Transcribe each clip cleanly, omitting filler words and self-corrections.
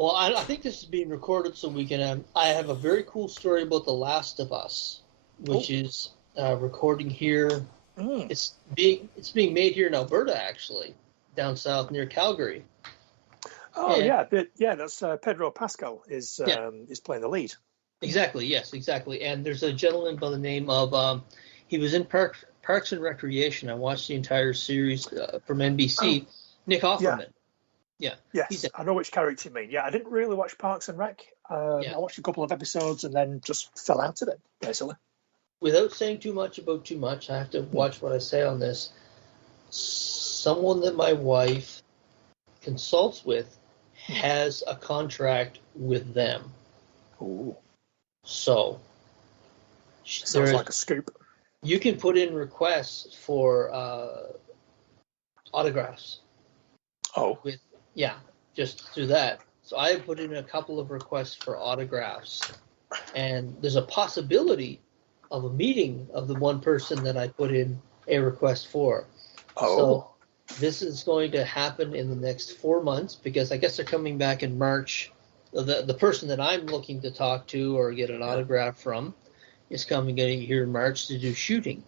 Well, I think this is being recorded so we can. I have a very cool story about The Last of Us, Oh, which is recording here. mm. It's being made here in Alberta, actually, down south near Calgary. Oh And yeah, that's Pedro Pascal yeah, is playing the lead. exactly. Yes, exactly. And there's a gentleman by the name of he was in Parks and Recreation. I watched the entire series from Oh NBC. Nick yeah, Offerman. Yeah, he's yes, in. I know which character you mean. Yeah, I didn't really watch Parks and Rec. Yeah. I watched a couple of episodes and then just fell out of it basically. Without saying too much about too much, I have to Hmm. watch what I say on this. Someone that my wife consults with Hmm. has a contract with them. Ooh, So sounds there's like a scoop. you can put in requests for autographs Oh, with just through that. So I have put in a couple of requests for autographs, and there's a possibility of a meeting of the one person that I put in a request for. So oh, this is going to happen in the next 4 months because I guess they're coming back in March. The person that I'm looking to talk to or get an yeah. autograph from is coming here in March to do shooting.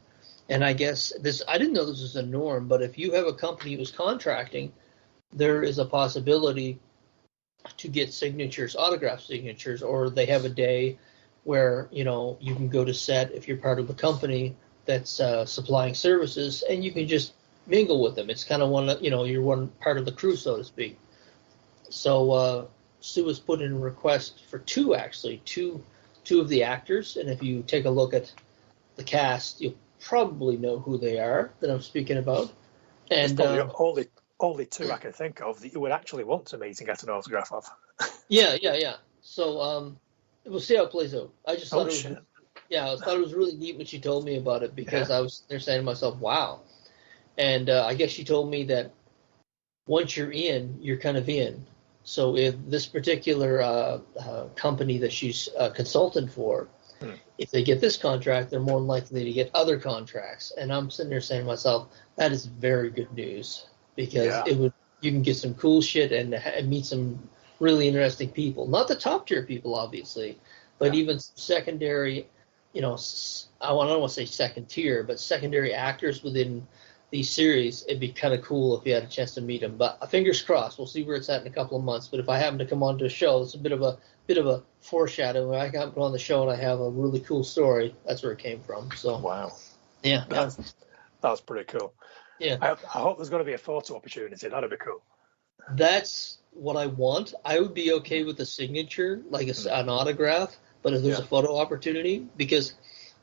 And I guess I didn't know this was a norm, but if you have a company who's contracting, there is a possibility to get signatures, autograph signatures, or they have a day where you can go to set if you're part of a company that's supplying services, and you can just mingle with them. It's kind of you're one part of the crew, so to speak. So Sue has put in a request for two, actually, two of the actors, and if you take a look at the cast, you'll probably know who they are that I'm speaking about. There's And probably only two I can think of that you would actually want to meet and get an autograph of. yeah, yeah, yeah. So we'll see how it plays out. I just thought Oh it was, shit. yeah, I thought it was really neat when she told me about it because Yeah. I was there saying to myself, wow. And I guess she told me that once you're in, you're kind of in. So if this particular company that she's a consultant for, Hmm. if they get this contract, they're more likely to get other contracts. And I'm sitting there saying to myself, that is very good news because Yeah. you can get some cool shit and meet some really interesting people. Not the top tier people, obviously, but Yeah. even secondary, I don't want to say second tier, but secondary actors within these series. It'd be kind of cool if you had a chance to meet them. But fingers crossed, we'll see where it's at in a couple of months. But if I happen to come onto a show, it's a bit of a foreshadow. When I got on the show and I have a really cool story, that's where it came from. So Wow. yeah, yeah, That's pretty cool. yeah. I hope there's going to be a photo opportunity. That'd be cool. That's what I want. I would be okay with a signature, like Hmm. an autograph, but if there's Yeah. a photo opportunity, because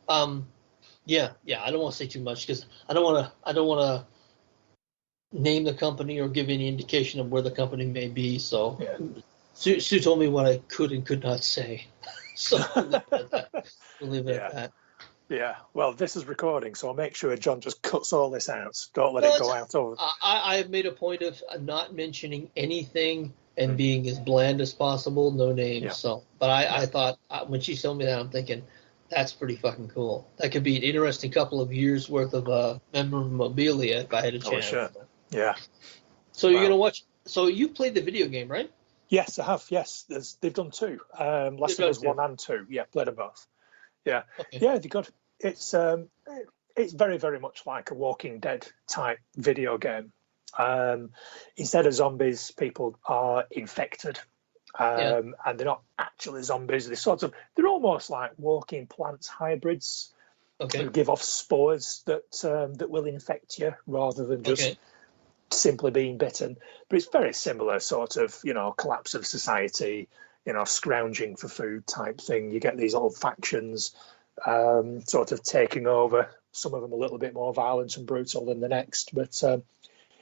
um, yeah, yeah, I don't want to say too much because I don't want to name the company or give any indication of where the company may be. So Yeah. Sue told me what I could and could not say. So we'll leave it at that. We'll leave it at Yeah. that. Yeah. Well, this is recording, so I'll make sure John just cuts all this out. Don't let No, it go out over. I have made a point of not mentioning anything and Hmm. being as bland as possible, no names. Yeah. So, but Yeah. I thought when she told me that, I'm thinking that's pretty fucking cool. That could be an interesting couple of years worth of memorabilia if I had a Oh, chance. sure. Yeah. So you're gonna Well, watch. So you played the video game, right? yes, I have. Yes, they've done two. They've Last of done Us two. 1 and 2. Yeah, played them both. Yeah, Okay. yeah, they got it's very very much like a Walking Dead type video game. Um, Instead of zombies, people are infected, Yeah. and they're not actually zombies. They're almost like walking plants hybrids who Okay. give off spores that will infect you rather than just Okay. simply being bitten. But it's very similar, sort of, collapse of society, scrounging for food type thing. You get these little factions sort of taking over. Some of them a little bit more violent and brutal than the next, but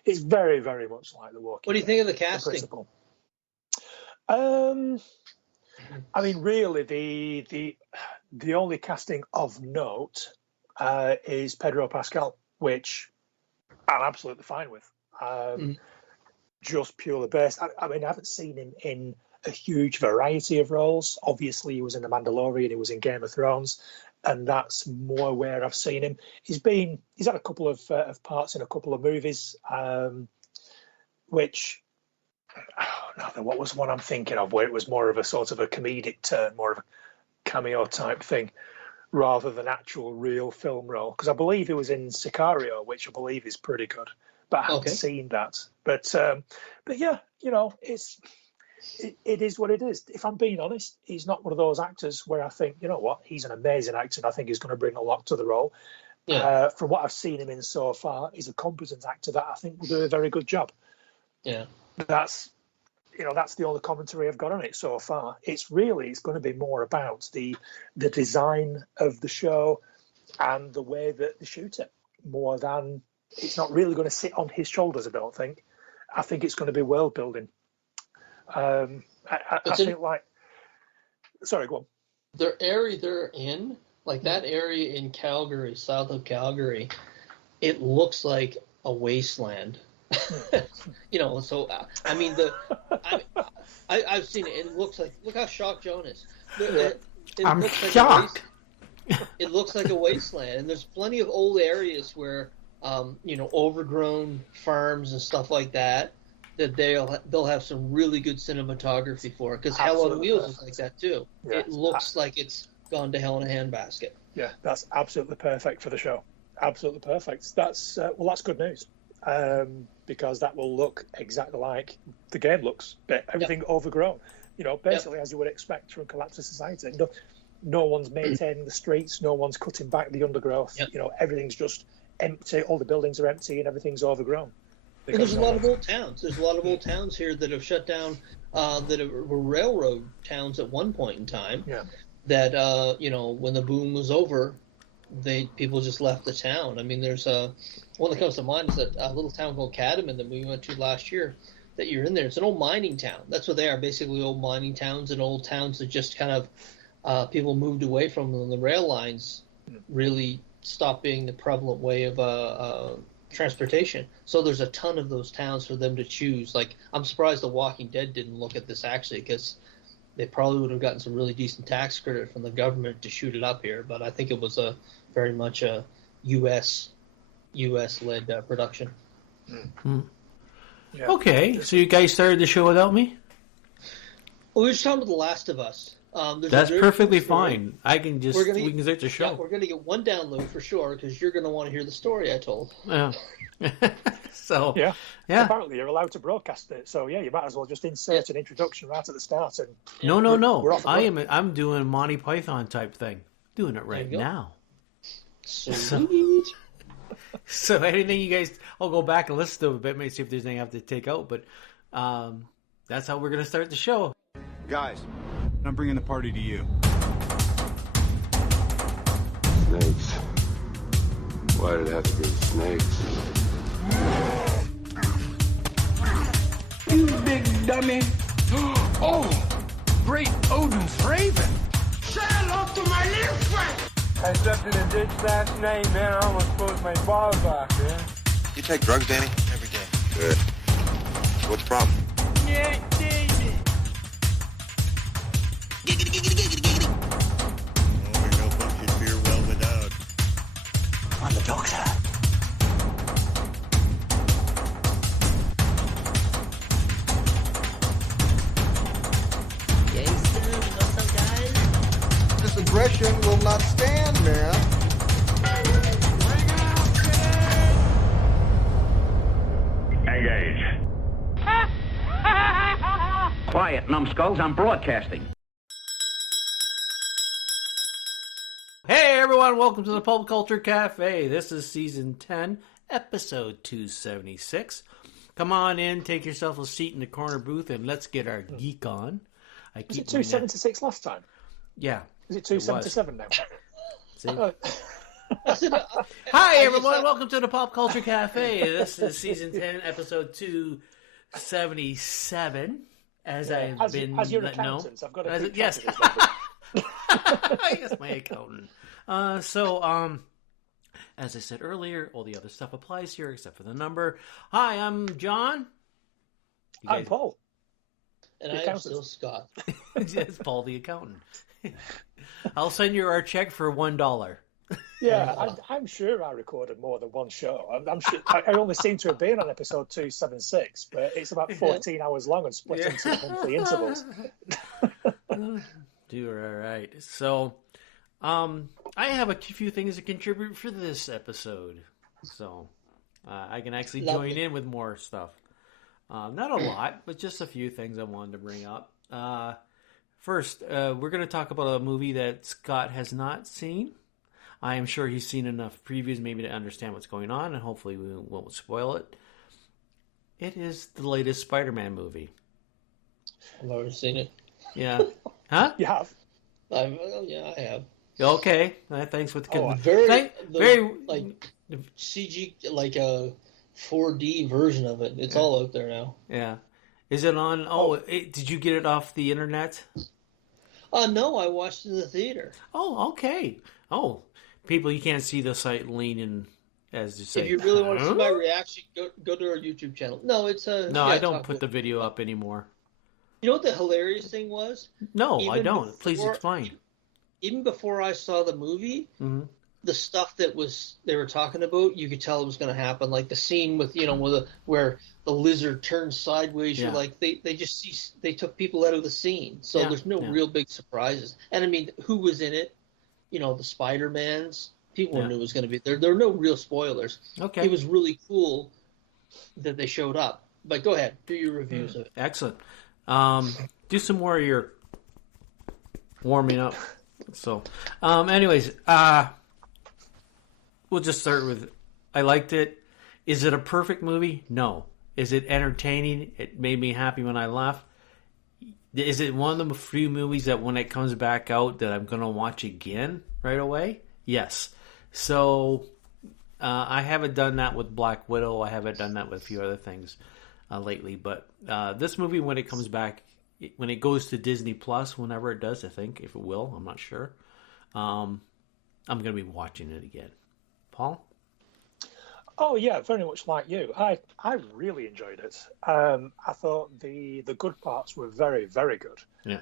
it's very, very much like The What Walking do you Dead think of the in casting? principle. Um, I mean, really, the only casting of note is Pedro Pascal, which I'm absolutely fine with. Mhm. Just purely based. I mean, I haven't seen him in a huge variety of roles. Obviously, he was in The Mandalorian, he was in Game of Thrones, and that's more where I've seen him. He's had a couple of parts in a couple of movies, which what was one I'm thinking of where it was more of a sort of a comedic turn, more of a cameo type thing, rather than actual real film role. Because I believe he was in Sicario, which I believe is pretty good, but I haven't seen that. But yeah, it is what it is. If I'm being honest, he's not one of those actors where I think, you know what, he's an amazing actor and I think he's going to bring a lot to the role. Yeah. From what I've seen him in so far, he's a competent actor that I think will do a very good job. Yeah. That's the only commentary I've got on it so far. It's going to be more about the design of the show and the way that they shoot it, more than it's not really going to sit on his shoulders, I don't think. I think it's going to be world building. I think sorry, go on. The area they're in, like that area in Calgary, south of Calgary, it looks like a wasteland. So I mean, I've seen it. It looks like, look how shocked Joan is. I'm shocked. It looks like a wasteland, and there's plenty of old areas where, overgrown farms and stuff like that. That they'll have some really good cinematography for, because Hell on Wheels is like that too. Yeah. It looks like it's gone to hell in a handbasket. Yeah, that's absolutely perfect for the show. Absolutely perfect. That's that's good news, because that will look exactly like the game looks. But everything overgrown, basically as you would expect from Collapse of Society. No one's maintaining the streets. No one's cutting back the undergrowth. Yep. Everything's just empty. All the buildings are empty and everything's overgrown. And there's a lot of old towns. There's a lot of old towns here that have shut down, that were railroad towns at one point in time. Yeah. That when the boom was over, people just left the town. I mean, there's one that comes to mind is a little town called Cadomin that we went to last year. That you're in there. It's an old mining town. That's what they are, basically old mining towns and old towns that just kind of people moved away from them. The rail lines really stopped being the prevalent way of transportation. So there's a ton of those towns for them to choose. Like, I'm surprised The Walking Dead didn't look at this actually, because they probably would have gotten some really decent tax credit from the government to shoot it up here. But I think it was very much a U.S. led production. Mm-hmm. Yeah. Okay, so you guys started the show without me? Well, we were just talking about The Last of Us. That's perfectly fine. We can start the show. Yeah, we're going to get one download for sure, because you're going to want to hear the story I told. Yeah. So yeah. Apparently, you're allowed to broadcast it. So yeah, you might as well just insert an introduction right at the start. And no. I'm doing Monty Python type thing. Doing it right now. Sweet. So anything you guys, I'll go back and listen to a bit, maybe see if there's anything I have to take out. But that's how we're going to start the show. Guys, I'm bringing the party to you. Snakes. Why did it have to be snakes? You big dummy. Oh, great Odin's raven. Say hello to my little friend. I stepped in a ditch last night, man. I almost froze my balls off, man. You take drugs, Danny? Every day. Good. What's the problem? Yeah, David. Oh, there's no function beer well without. I'm the doctor. This aggression will not stand, man. Engage. Quiet, numbskulls. I'm broadcasting. Hey everyone, welcome to the Pulp Culture Cafe. This is season 10, episode 276. Come on in, take yourself a seat in the corner booth, and let's get our geek on. Was it 276 last time? Yeah. Is it 277 now? Hi everyone, welcome to the Pop Culture Cafe. This is season 10, episode 277. As you're an accountant, I've got to yes. Yes, my accountant. As I said earlier, all the other stuff applies here except for the number. Hi, I'm John. I'm Paul. And I'm still Scott. It's Paul the accountant. I'll send you our check for $1. Yeah, I'm sure I recorded more than one show. I'm sure I only seem to have been on episode 276, but it's about 14 hours long and split into monthly intervals. Do all right. So, I have a few things to contribute for this episode. So, I can actually join in with more stuff. Not a lot, but just a few things I wanted to bring up. First, we're going to talk about a movie that Scott has not seen. I am sure he's seen enough previews maybe to understand what's going on, and hopefully we won't spoil it. It is the latest Spider-Man movie. I've never seen it. Yeah. Huh? You have? I have. Okay. Thanks for the Very like CG, like a 4D version of it. It's all out there now. Yeah. Is it on? Did you get it off the internet? No, I watched it in the theater. Oh, okay. Oh, people, you can't see the site leaning, as you say. If you really want to see my reaction, go to our YouTube channel. No, it's a... No, I don't put the video up anymore. You know what the hilarious thing was? No, I don't. Please explain. Even before I saw the movie, the stuff that they were talking about, you could tell it was going to happen. Like the scene with, where the lizard turns sideways. You're like, they took people out of the scene. So there's no real big surprises. And I mean, who was in it? The Spider-Mans. People knew it was going to be there. There were no real spoilers. Okay. It was really cool that they showed up. But go ahead, do your reviews of it. Excellent. Do some more of your warming up. So, anyways, we'll just start with, I liked it. Is it a perfect movie? No. Is it entertaining? It made me happy when I left. Is it one of the few movies that when it comes back out that I'm going to watch again right away? Yes. So, I haven't done that with Black Widow. I haven't done that with a few other things lately. But this movie, when it comes back, when it goes to Disney Plus, whenever it does, I think, if it will, I'm not sure. I'm going to be watching it again. Paul? Oh yeah, very much like you. I really enjoyed it. I thought the good parts were very, very good. Yeah.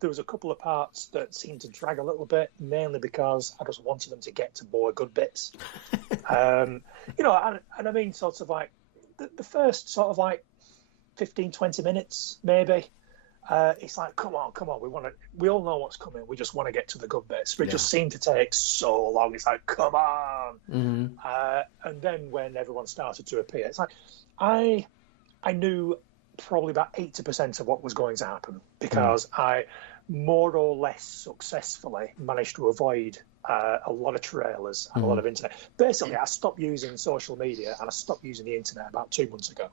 There was a couple of parts that seemed to drag a little bit, mainly because I just wanted them to get to more good bits. And I mean, sort of like the first sort of like 15, 20 minutes, maybe. It's like, come on, we all know what's coming. We just want to get to the good bits. But it just seemed to take so long. It's like, come on. And then when everyone started to appear, it's like, I knew probably about 80% of what was going to happen because I more or less successfully managed to avoid a lot of trailers and a lot of internet. Basically, I stopped using social media and I stopped using the internet about 2 months ago,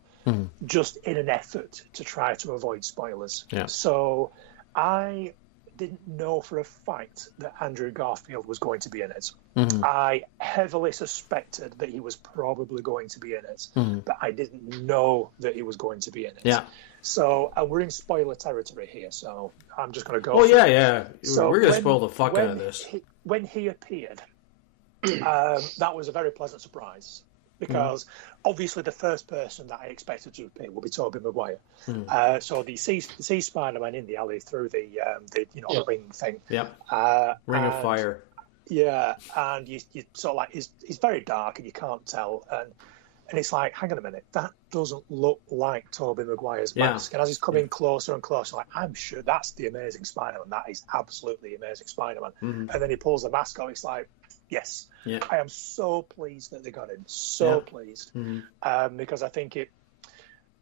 just in an effort to try to avoid spoilers. Yeah. So I didn't know for a fact that Andrew Garfield was going to be in it. I heavily suspected that he was probably going to be in it, but I didn't know that he was going to be in it. Yeah. So we're in spoiler territory here, so I'm just going to go. Oh, yeah. So we're going to spoil the fuck out of this. When he appeared, that was a very pleasant surprise because obviously the first person that I expected to appear would be Tobey Maguire. So the see Spider-Man in the alley through the ring thing. Yeah. Ring of Fire. Yeah, and you sort of like he's very dark and you can't tell, and it's like, hang on a minute, that doesn't look like Tobey Maguire's mask. And as he's coming closer and closer, like, I'm sure that's the Amazing Spider-Man. That is absolutely Amazing Spider-Man. And then he pulls the mask off. It's like, yes, I am so pleased that they got him. So pleased, because I think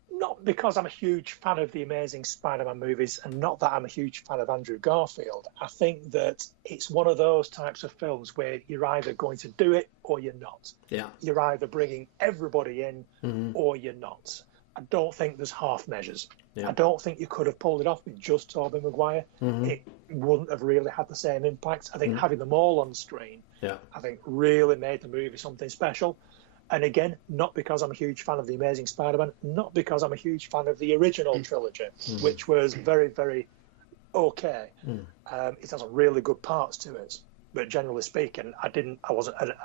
not because I'm a huge fan of the Amazing Spider-Man movies and not that I'm a huge fan of Andrew Garfield. I think that it's one of those types of films where you're either going to do it or you're not. Yeah. You're either bringing everybody in or you're not. I don't think there's half measures. Yeah. I don't think you could have pulled it off with just Tobey Maguire. It wouldn't have really had the same impact. I think having them all on screen, I think really made the movie something special. And again, not because I'm a huge fan of The Amazing Spider-Man, not because I'm a huge fan of the original trilogy, which was very, very okay. It has some really good parts to it. But generally speaking, I'm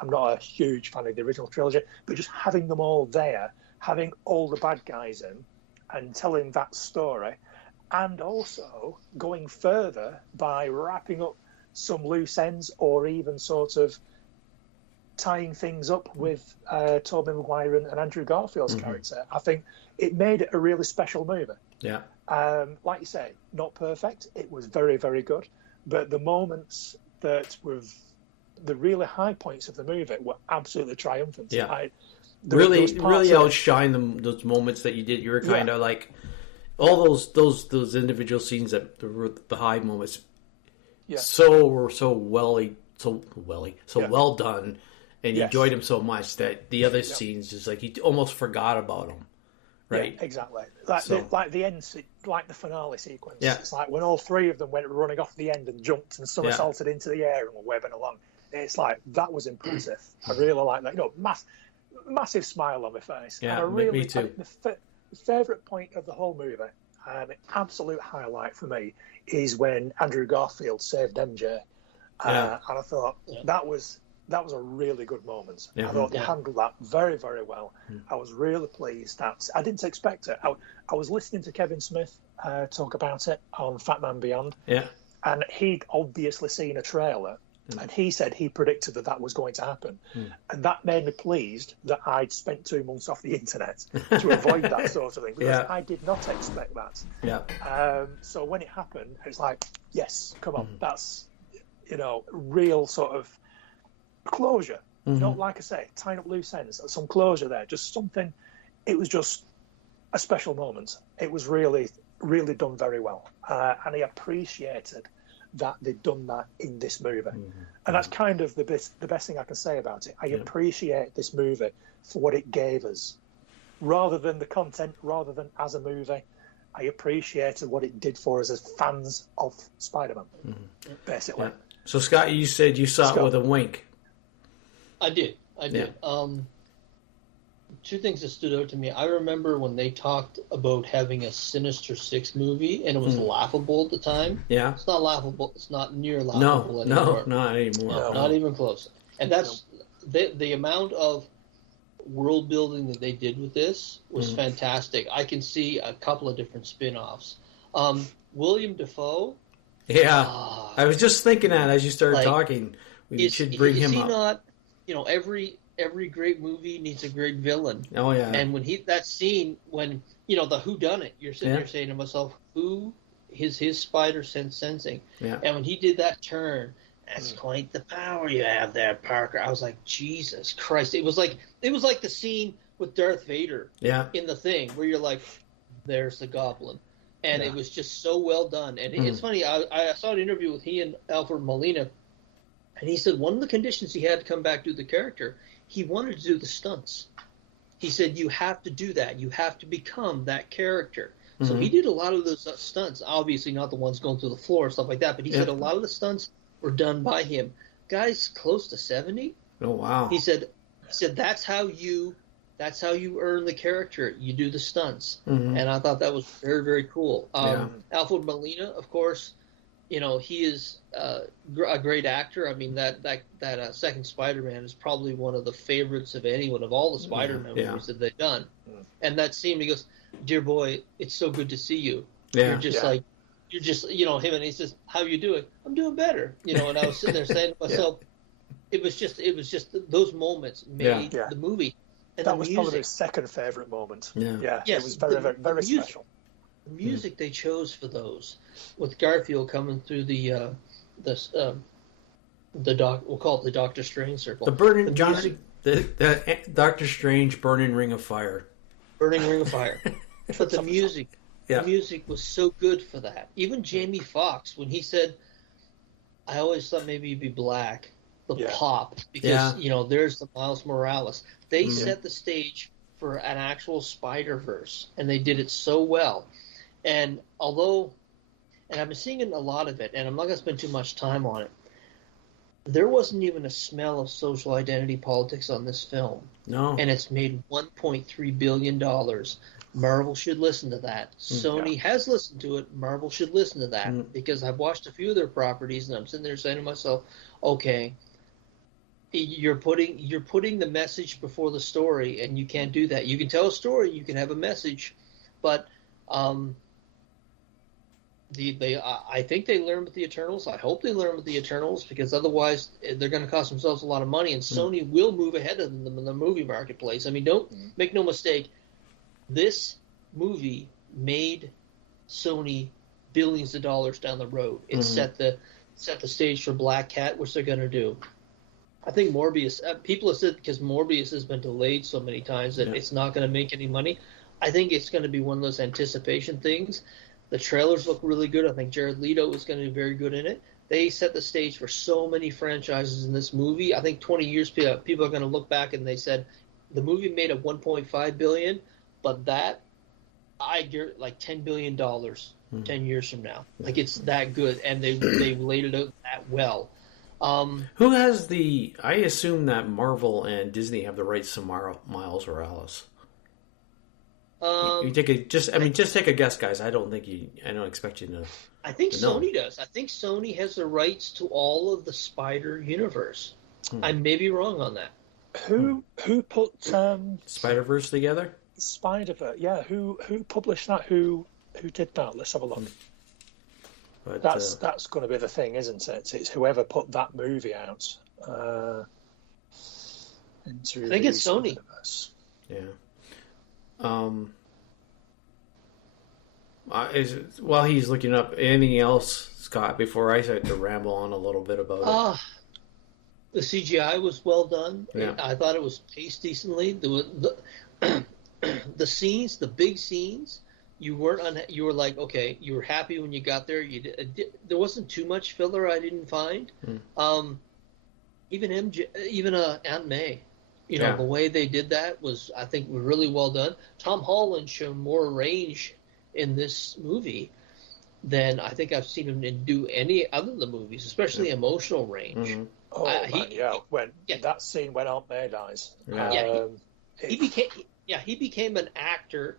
not a huge fan of the original trilogy, but just having them all there, having all the bad guys in and telling that story, and also going further by wrapping up some loose ends or even sort of tying things up with Tobey Maguire and Andrew Garfield's character. I think it made it a really special movie. Yeah. Like you say, not perfect. It was very, very good. But the moments that were the really high points of the movie were absolutely triumphant. Yeah. Really outshine those moments that you did. You were kind of like all those individual scenes that the high moments. Yeah. So well done, and you enjoyed them so much that the other scenes just like you almost forgot about them. Right. Yeah, exactly. Like the end, like the finale sequence. Yeah. It's like when all three of them went running off the end and jumped and somersaulted into the air and were webbing along. It's like that was impressive. I really like that. Massive smile on my face. Yeah, me too. The favourite point of the whole movie, an absolute highlight for me, is when Andrew Garfield saved MJ. And I thought that was a really good moment. I thought they handled that very, very well. I was really pleased that I didn't expect it. I was listening to Kevin Smith talk about it on Fat Man Beyond, and he'd obviously seen a trailer, and he said he predicted that was going to happen, and that made me pleased that I'd spent 2 months off the internet to avoid that sort of thing, because I did not expect that. So when it happened, it's like, yes, come on, that's real sort of closure. Like I say, tying up loose ends, some closure there, just something. It was just a special moment. It was really, really done very well, and I appreciated that they'd done that in this movie. And that's kind of the best thing I can say about it. I appreciate this movie for what it gave us, rather than the content, rather than as a movie. I appreciated what it did for us as fans of Spider-Man, basically. So, Scott, you said you saw it with a wink. I did. Two things that stood out to me. I remember when they talked about having a Sinister Six movie, and it was laughable at the time. Yeah. It's not laughable. It's not near laughable anymore. No, not anymore. No, not even close. And that's the amount of world building that they did with this was fantastic. I can see a couple of different spin-offs. William Dafoe. Yeah. I was just thinking that as you started talking. We should bring him up. Not, every great movie needs a great villain. Oh yeah. And when that scene when the whodunit, you're sitting there saying to myself, who is his spider sense sensing? Yeah. And when he did that turn, that's quite the power you have there, Parker. I was like, Jesus Christ! It was like the scene with Darth Vader. In the Thing, where you're like, there's the Goblin. And it was just so well done. And it's funny, I saw an interview with he and Alfred Molina, and he said one of the conditions he had to come back to the character, he wanted to do the stunts. He said, you have to do that. You have to become that character. So he did a lot of those stunts. Obviously not the ones going through the floor and stuff like that, but he said a lot of the stunts were done by him. Guy's close to 70. Oh, wow. He said that's how you earn the character. You do the stunts. And I thought that was very, very cool. Alfred Molina, of course, he is a great actor. I mean, that second Spider-Man is probably one of the favorites of anyone of all the Spider-Man movies that they've done. And that scene, he goes, "Dear boy, it's so good to see you." You're just him, and he says, "How you doing?" "I'm doing better." And I was sitting there saying to myself, it was just those moments made the movie. And that was probably his second favorite moment. Yes, it was very, very, very special. The music they chose for those, with Garfield coming through we'll call it the Doctor Strange circle. The Doctor Strange burning ring of fire. Burning ring of fire. But the music was so good for that. Even Jamie Foxx, when he said, "I always thought maybe you'd be black," the pop, because there's the Miles Morales. They set the stage for an actual Spider-Verse, and they did it so well. And I've been seeing a lot of it, and I'm not going to spend too much time on it, there wasn't even a smell of social identity politics on this film. No. And it's made $1.3 billion. Marvel should listen to that. Sony has listened to it. Marvel should listen to that, because I've watched a few of their properties, and I'm sitting there saying to myself, okay, you're putting the message before the story, and you can't do that. You can tell a story, you can have a message, but I think they learn with the Eternals. I hope they learn with the Eternals, because otherwise they're going to cost themselves a lot of money, and Sony will move ahead of them in the movie marketplace. I mean, don't make no mistake. This movie made Sony billions of dollars down the road. It set the stage for Black Cat, which they're going to do. I think Morbius. People have said because Morbius has been delayed so many times that it's not going to make any money. I think it's going to be one of those anticipation things. The trailers look really good. I think Jared Leto is going to be very good in it. They set the stage for so many franchises in this movie. I think 20 years people are going to look back and they said the movie made a $1.5 billion, but that I get like $10 billion 10 years from now. Like, it's that good, and they laid it out that well. Who has the? I assume that Marvel and Disney have the rights to Miles Morales. You take just take a guess, guys. I don't expect you to. I think Sony does. I think Sony has the rights to all of the Spider universe. I may be wrong on that. Who put Spider-Verse together? Spider-Verse, yeah. Who published that? Who did that? Let's have a look. But, that's going to be the thing, isn't it? It's whoever put that movie out. Into I think it's Sony. Universe. Yeah. While he's looking up, anything else, Scott, before I start to ramble on a little bit about it? The CGI was well done. Yeah. I thought it was paced decently. The scenes, the big scenes, you were like, okay, you were happy when you got there. There wasn't too much filler I didn't find. Even Aunt May. The way they did that was, I think, really well done. Tom Holland showed more range in this movie than I think I've seen him do any other of the movies, especially emotional range. Oh, when that scene when Aunt May dies. He became an actor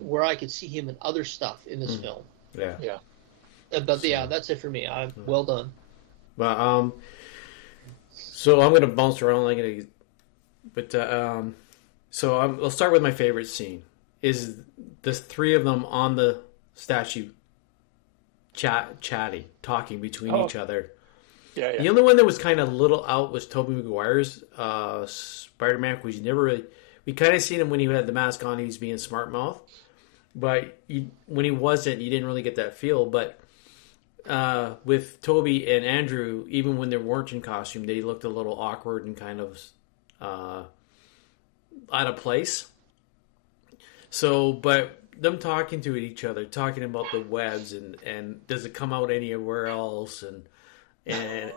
where I could see him in other stuff in this film. Yeah. But that's it for me. Well done. But so I'm gonna bounce around I'll start with my favorite scene. Is the three of them on the statue chatting, talking between each other. Yeah. The only one that was kind of a little out was Tobey Maguire's Spider-Man, because we kind of seen him when he had the mask on, he was being smart mouth. But when he wasn't, you didn't really get that feel. But with Tobey and Andrew, even when they weren't in costume, they looked a little awkward and kind of out of place. So, but them talking to each other, talking about the webs and does it come out anywhere else, and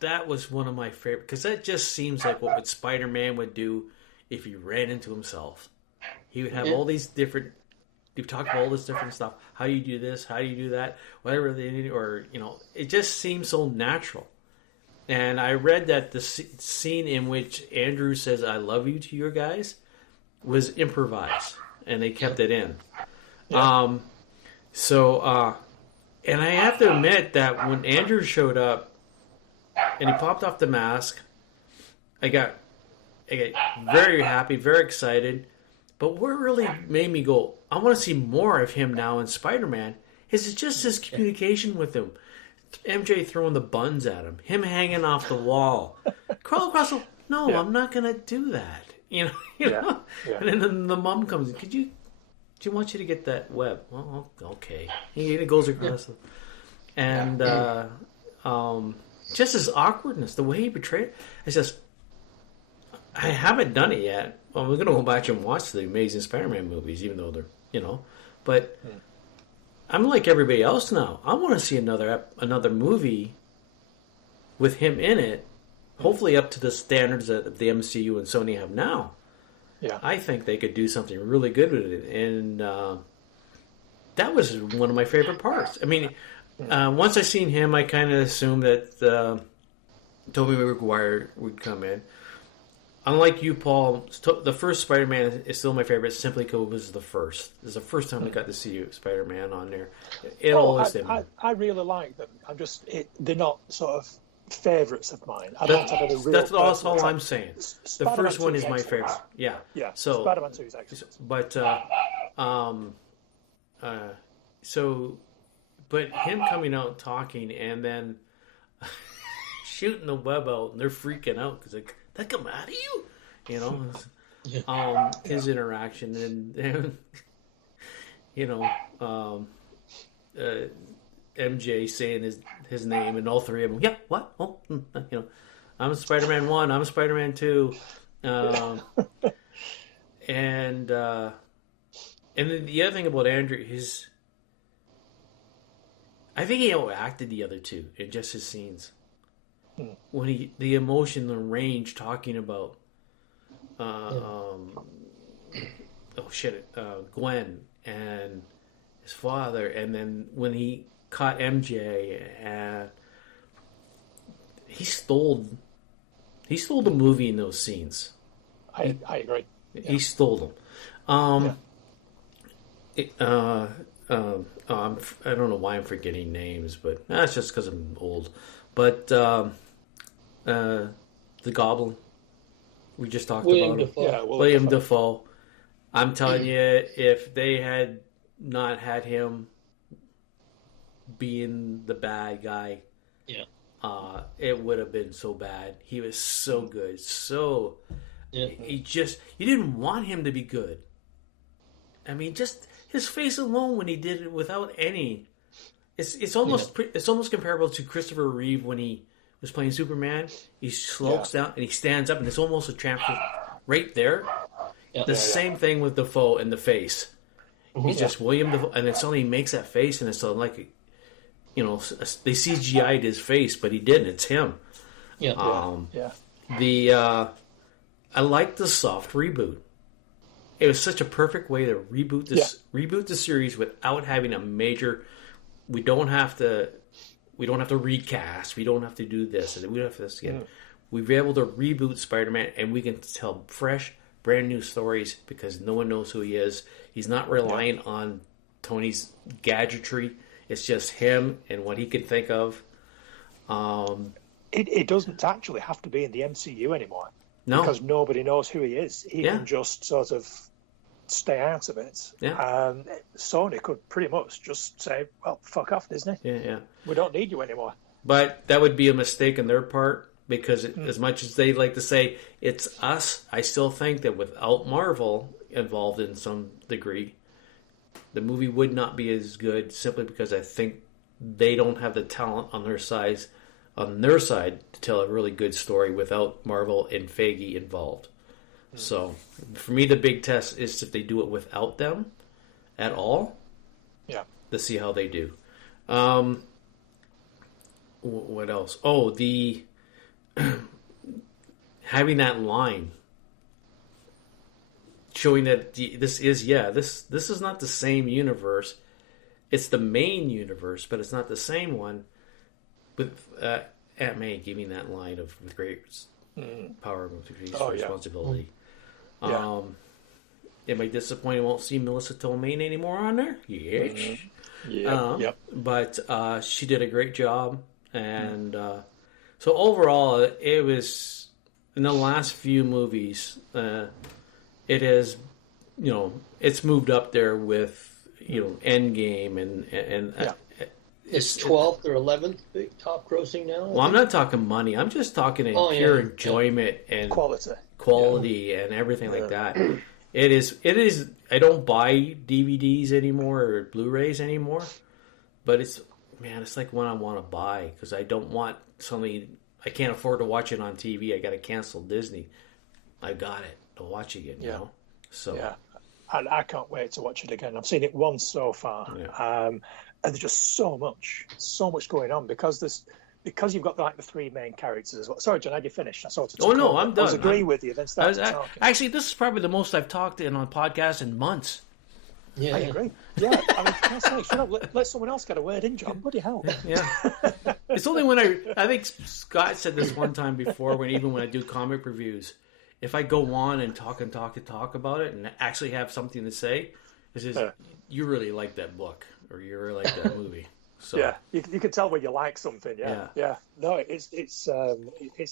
that was one of my favorite, because that just seems like what Spider-Man would do if he ran into himself. He would have all these different. You talk about all this different stuff. How do you do this? How do you do that? Whatever they need, or it just seems so natural. And I read that the scene in which Andrew says "I love you" to your guys was improvised, and they kept it in. Yeah. And I have to admit that when Andrew showed up and he popped off the mask, I got very happy, very excited. But what really made me go, I want to see more of him now in Spider-Man, is just his communication with him. MJ throwing the buns at him hanging off the wall. Crawl across the... No, I'm not going to do that. You know? And then the mom comes in. Do you want you to get that web? Well, okay. He goes across the... And just his awkwardness, the way he portrayed it. It's just... I haven't done it yet. Well, we're going to go back and watch the Amazing Spider-Man movies, even though they're, But I'm like everybody else now. I want to see another movie with him in it, hopefully up to the standards that the MCU and Sony have now. Yeah, I think they could do something really good with it, and that was one of my favorite parts. I mean, once I seen him, I kind of assumed that Tobey Maguire would come in. Unlike you, Paul, the first Spider-Man is still my favorite simply because it was the first. It was the first time I got to see Spider-Man on there. I really like them. They're not sort of favourites of mine. I don't have a real... That's all I'm saying. The first one is my favorite. Yeah. Yeah. So, Spider-Man 2 is excellent. But So, but him coming out talking and then shooting the web out, and they're freaking out because like, that come out of you, you know. His interaction and you know, MJ saying his name, and all three of them, yeah, what? Oh, you know, I'm Spider-Man 1, I'm Spider-Man 2, and then the other thing about Andrew, I think he outacted the other two in just his scenes. When the emotion, the range, talking about Gwen and his father, and then when he caught MJ, and he stole the movie in those scenes. I agree. He stole them. I don't know why I'm forgetting names, but that's just because I'm old. But the Goblin, we just talked William about Dafoe. him. Yeah, William Dafoe. I'm telling you, if they had not had him being the bad guy, it would have been so bad. He was so good. So you didn't want him to be good. I mean, just his face alone when he did it without any. It's almost comparable to Christopher Reeve when he was playing Superman. He slopes down and he stands up, and it's almost a transfer right there. The same thing with Dafoe and the face. He's just William Dafoe, and it's only he makes that face, and it's like, you know, they CGI'd his face, but he didn't. It's him. I like the soft reboot. It was such a perfect way to reboot the series without having a major. We don't have to recast. We don't have to do this, and we don't have to do this again. We've been able to reboot Spider-Man, and we can tell fresh, brand new stories because no one knows who he is. He's not relying on Tony's gadgetry. It's just him and what he can think of. It doesn't actually have to be in the MCU anymore. No. Because nobody knows who he is. He can just sort of stay out of it. Yeah. Sony could pretty much just say, well, fuck off, Disney. Yeah. We don't need you anymore. But that would be a mistake on their part because as much as they like to say it's us, I still think that without Marvel involved in some degree, the movie would not be as good simply because I think they don't have the talent on their side to tell a really good story without Marvel and Feige involved. So for me, the big test is if they do it without them at all. Yeah. To see how they do. What else? Oh, the having that line showing that this is not the same universe. It's the main universe, but it's not the same one. With Aunt May giving that line of with great power with great responsibility. Yeah. Am I disappointed I won't see Melissa Tomei anymore on there? Yes. Yep. But she did a great job. And so overall, it was, in the last few movies, it has, you know, it's moved up there with, you know, Endgame and It's 12th or 11th top grossing now? Well, I'm not talking money. I'm just talking in pure enjoyment and quality and everything like that. It is. I don't buy DVDs anymore or Blu-rays anymore, but it's like one I want to buy because I don't want something. I can't afford to watch it on TV. I got to cancel Disney. I got it to watch again. You know, so I can't wait to watch it again. I've seen it once so far. And there's just so much going on because you've got like the three main characters as well. Sorry, John, had you finished? I'm done. I was agreeing with you. Then started talking. Actually, this is probably the most I've talked on podcasts in months. Yeah, I agree. Yeah, I mean, can I say, shut up, let someone else get a word in, John. Bloody hell. Yeah. It's only when I think Scott said this one time before when I do comic reviews, if I go on and talk about it and actually have something to say, it says, you really like that book or you really like that movie. So yeah, you can tell when you like something. Yeah. No, it's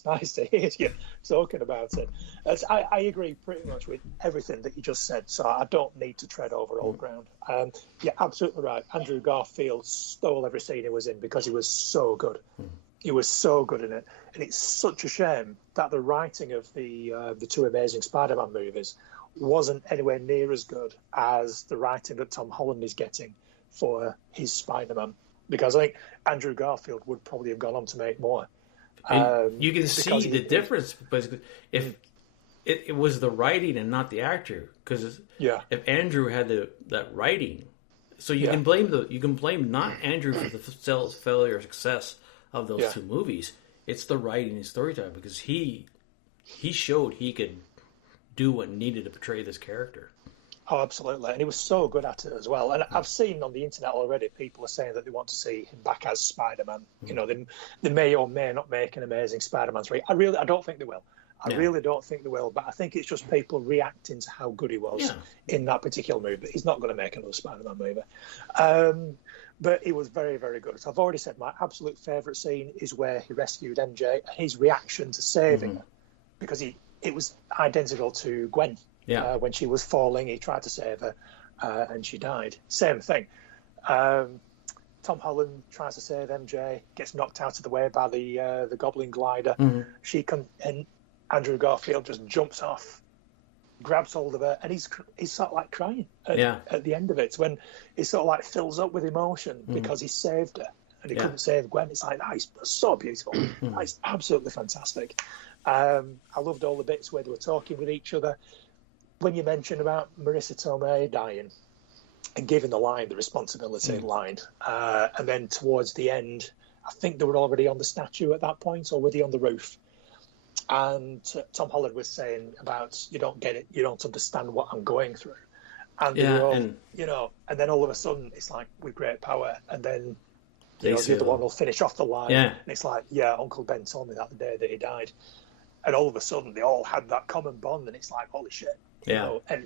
nice to hear you talking about it. I agree pretty much with everything that you just said. So I don't need to tread over old ground. Yeah, absolutely right. Andrew Garfield stole every scene he was in because he was so good. He was so good in it, and it's such a shame that the writing of the two Amazing Spider-Man movies wasn't anywhere near as good as the writing that Tom Holland is getting for his Spider-Man, because I think Andrew Garfield would probably have gone on to make more. And you can see the difference, basically, if it was the writing and not the actor. Because if Andrew had that writing, so you can blame not Andrew for the failure or success of those two movies. It's the writing and storytelling, because he showed he could do what needed to portray this character. Oh, absolutely. And he was so good at it as well. And I've seen on the internet already, people are saying that they want to see him back as Spider-Man. You know, they may or may not make an Amazing Spider-Man 3. I don't think they will. I really don't think they will. But I think it's just people reacting to how good he was in that particular movie. He's not going to make another Spider-Man movie. But he was very, very good. So I've already said my absolute favourite scene is where he rescued MJ. His reaction to saving her, because it was identical to Gwen. When she was falling, he tried to save her, and she died. Same thing. Tom Holland tries to save MJ, gets knocked out of the way by the Goblin glider. And Andrew Garfield just jumps off, grabs hold of her, and he's sort of like crying at the end of it, when he sort of like fills up with emotion because he saved her and he couldn't save Gwen. It's like, that's so beautiful. That's absolutely fantastic. I loved all the bits where they were talking with each other. When you mentioned about Marissa Tomei dying and giving the responsibility line, and then towards the end, I think they were already on the statue at that point, or were they on the roof? And Tom Holland was saying about, you don't get it, you don't understand what I'm going through. And they were all, and then all of a sudden it's like, with great power, and then the other one will finish off the line. And it's like, Uncle Ben told me that the day that he died. And all of a sudden they all had that common bond, and it's like, holy shit. You know, and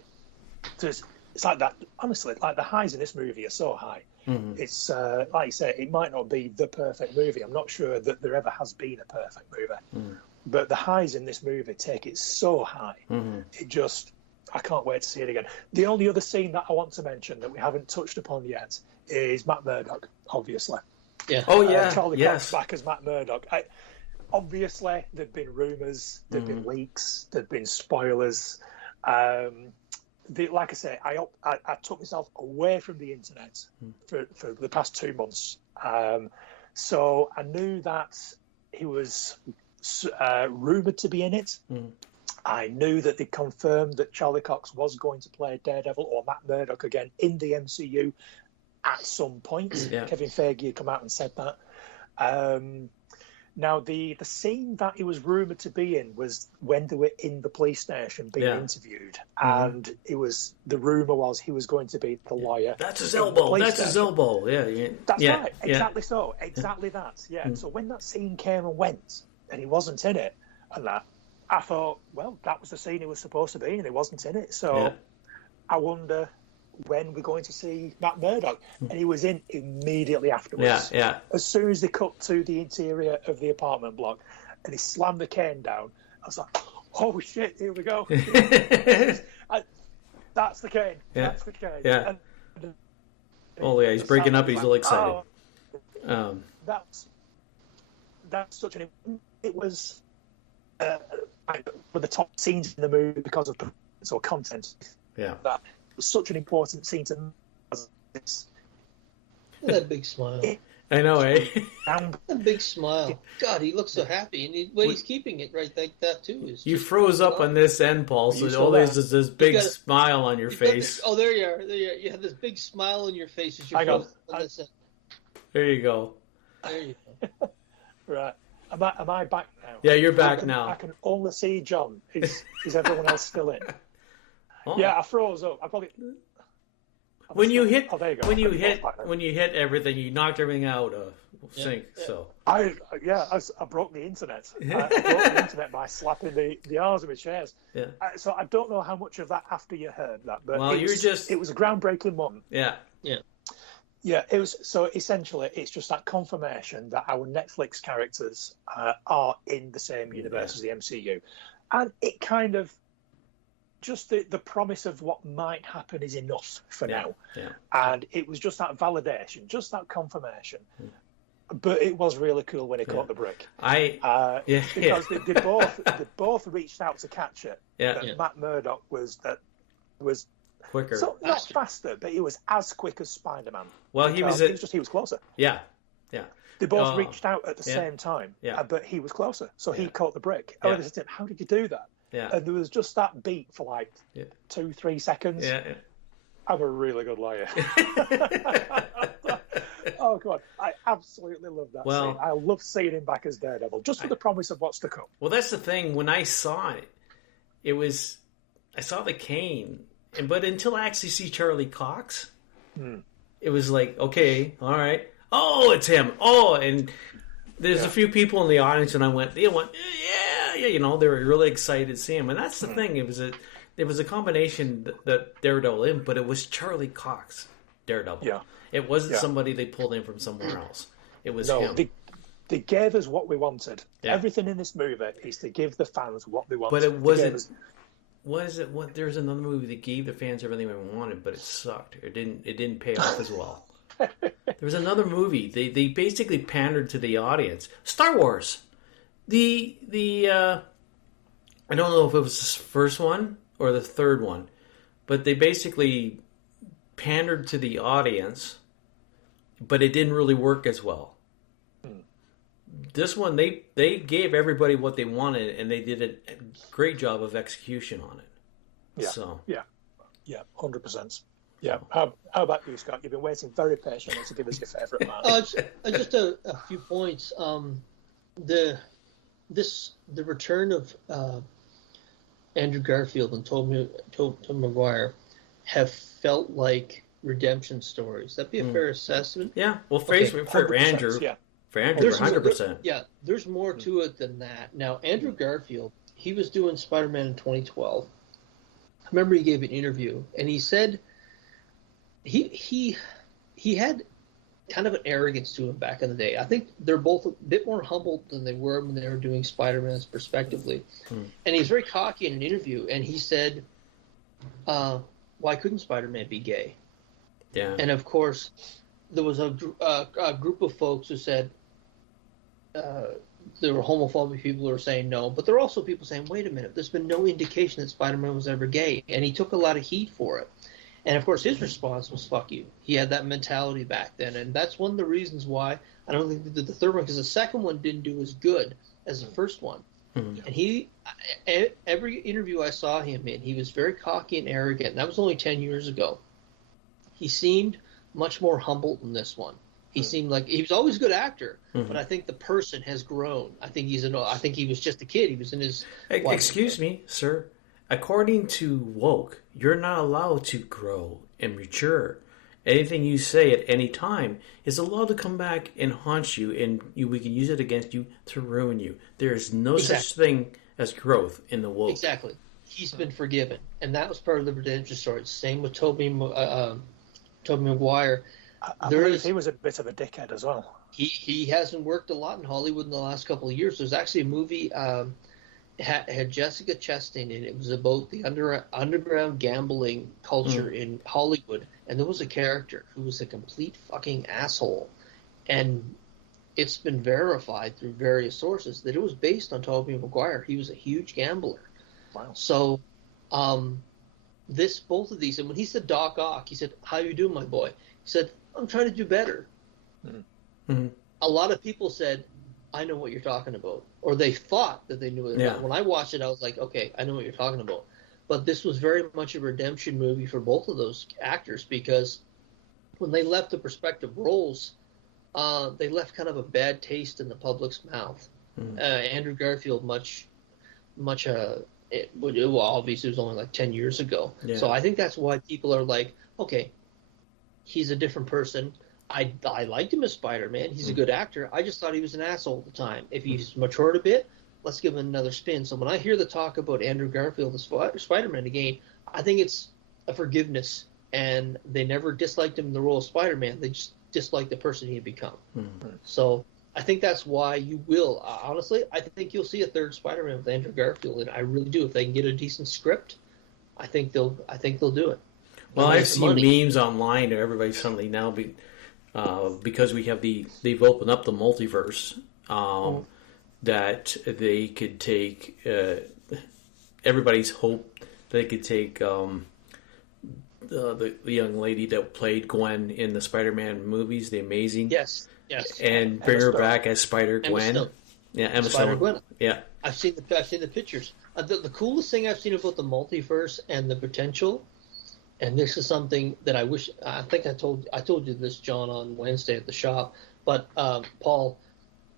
it's like that. Honestly, like the highs in this movie are so high. It's like you say, it might not be the perfect movie. I'm not sure that there ever has been a perfect movie, but the highs in this movie take it so high. It just, I can't wait to see it again. The only other scene that I want to mention that we haven't touched upon yet is Matt Murdock, obviously. Charlie Cox back as Matt Murdock. Obviously, there'd been rumours, there'd been leaks, there'd been spoilers. Like I say, I took myself away from the internet for the past 2 months. So I knew that he was rumoured to be in it. I knew that they confirmed that Charlie Cox was going to play Daredevil or Matt Murdock again in the MCU at some point. Kevin Feige had come out and said that. Now, the scene that he was rumoured to be in was when they were in the police station being interviewed, and the rumour was he was going to be the lawyer. That's his elbow. That's his elbow. That's right. Exactly so. Exactly that. So when that scene came and went, and he wasn't in it, and that, I thought, well, that was the scene he was supposed to be in, and he wasn't in it. So I wonder when we're going to see Matt Murdock, and he was in immediately afterwards. As soon as they cut to the interior of the apartment block and he slammed the cane down, I was like, oh shit, here we go. That's the cane. That's the cane. He's breaking up. He's all excited. That's such an. It was one of the top scenes in the movie because of the content. That was such an important scene to me. That big smile. I know, eh? That big smile. God, he looks so happy, and he's keeping it right like that too. You froze up on this end, Paul. So always is this big smile on your face. There you are. You have this big smile on your face as you froze on this end. There you go. There you go. Right. Am I back now? Yeah, you're back now. I can only see John. Is everyone else still in? Yeah, I froze up. When you hit everything, you knocked everything out of sync. So I broke the internet. I broke the internet by slapping the arms of my chairs. So I don't know how much of that after you heard that, but it was a groundbreaking moment. Yeah, it was. So essentially, it's just that confirmation that our Netflix characters are in the same universe as the MCU, and it kind of just the promise of what might happen is enough for now. Yeah. And it was just that validation, just that confirmation. But it was really cool when he caught the brick. Because they both reached out to catch it. But Matt Murdock was quicker. So not faster, but he was as quick as Spider-Man. Well, he was closer. Yeah. They both reached out at the same time. But he was closer, so he caught the brick. Oh, they said, how did you do that? Yeah. And there was just that beat for like 2-3 seconds. Yeah. I'm a really good liar. Oh, God. I absolutely love that scene. I love seeing him back as Daredevil, just for the promise of what's to come. Well, that's the thing. When I saw it, I saw the cane, but until I actually see Charlie Cox, it was like, okay, all right. Oh, it's him. Oh, and there's a few people in the audience, and I went, yeah, they were really excited to see him. And that's the thing. It was a combination that Daredevil in, but it was Charlie Cox Daredevil. Yeah. It wasn't somebody they pulled in from somewhere else. It was him. They gave us what we wanted. Yeah. Everything in this movie is to give the fans what they wanted. But it wasn't. There's another movie that gave the fans everything they wanted, but it sucked. It didn't pay off as well. There was another movie. They basically pandered to the audience. Star Wars. I don't know if it was the first one or the third one, but they basically pandered to the audience, but it didn't really work as well. This one, they gave everybody what they wanted, and they did a great job of execution on it. Yeah, so. yeah, 100%. Yeah. How about you, Scott? You've been waiting very patiently to give us your favourite man. Just a few points. The return of Andrew Garfield and Tobey Maguire have felt like redemption stories. That'd be a fair assessment. Yeah. Well, for Andrew, yeah. For Andrew, 100%. There's more to it than that. Now, Andrew Garfield, he was doing Spider-Man in 2012. I remember he gave an interview, and he said he had kind of an arrogance to him back in the day. I think they're both a bit more humbled than they were when they were doing Spider-Man respectively. And he's very cocky in an interview, and he said, why couldn't Spider-Man be gay? Yeah. And, of course, there was a group of folks who said there were homophobic people who were saying no, but there were also people saying, wait a minute, there's been no indication that Spider-Man was ever gay. And he took a lot of heat for it. And, of course, his response was, fuck you. He had that mentality back then. And that's one of the reasons why I don't think they did the third one, because the second one didn't do as good as the first one. And every interview I saw him in, he was very cocky and arrogant. And that was only 10 years ago. He seemed much more humble than this one. He seemed like he was always a good actor, but I think the person has grown. I think I think he was just a kid. He was in his. Excuse me, sir. According to woke, you're not allowed to grow and mature. Anything you say at any time is allowed to come back and haunt you, and we can use it against you to ruin you. There is no such thing as growth in the woke. Exactly. He's been forgiven, and that was part of the redemption story. Same with Tobey Maguire. He was a bit of a dickhead as well. He hasn't worked a lot in Hollywood in the last couple of years. There's actually a movie had Jessica Chastain in it. It was about the underground gambling culture in Hollywood, and there was a character who was a complete fucking asshole, and it's been verified through various sources that it was based on Tobey Maguire. He was a huge gambler. Wow. So, both of these, and when he said Doc Ock, he said, "How you doing, my boy?" He said, "I'm trying to do better." A lot of people said, "I know what you're talking about," or they thought that they knew it. Yeah. When I watched it, I was like, "Okay, I know what you're talking about." But this was very much a redemption movie for both of those actors, because when they left the respective roles, they left kind of a bad taste in the public's mouth. Andrew Garfield, obviously it was only like 10 years ago. Yeah. So I think that's why people are like, okay, he's a different person. I liked him as Spider-Man. He's a good actor. I just thought he was an asshole at the time. If he's matured a bit, let's give him another spin. So when I hear the talk about Andrew Garfield as Spider-Man again, I think it's a forgiveness and they never disliked him in the role of Spider-Man. They just disliked the person he had become. Mm-hmm. So I think that's why you will. Honestly, I think you'll see a third Spider-Man with Andrew Garfield, and I really do. If they can get a decent script, I think they'll do it. Well, I've seen memes online of everybody suddenly now because they've opened up the multiverse, that they could take everybody's hope they could take the young lady that played Gwen in the Spider-Man movies, the Amazing, yes, and bring her back as Spider-Gwen. Yeah, Emma Stone. Spider-Gwen. Yeah, I've seen the pictures. The coolest thing I've seen about the multiverse and the potential, and this is something that I think I told you this, John, on Wednesday at the shop. But Paul,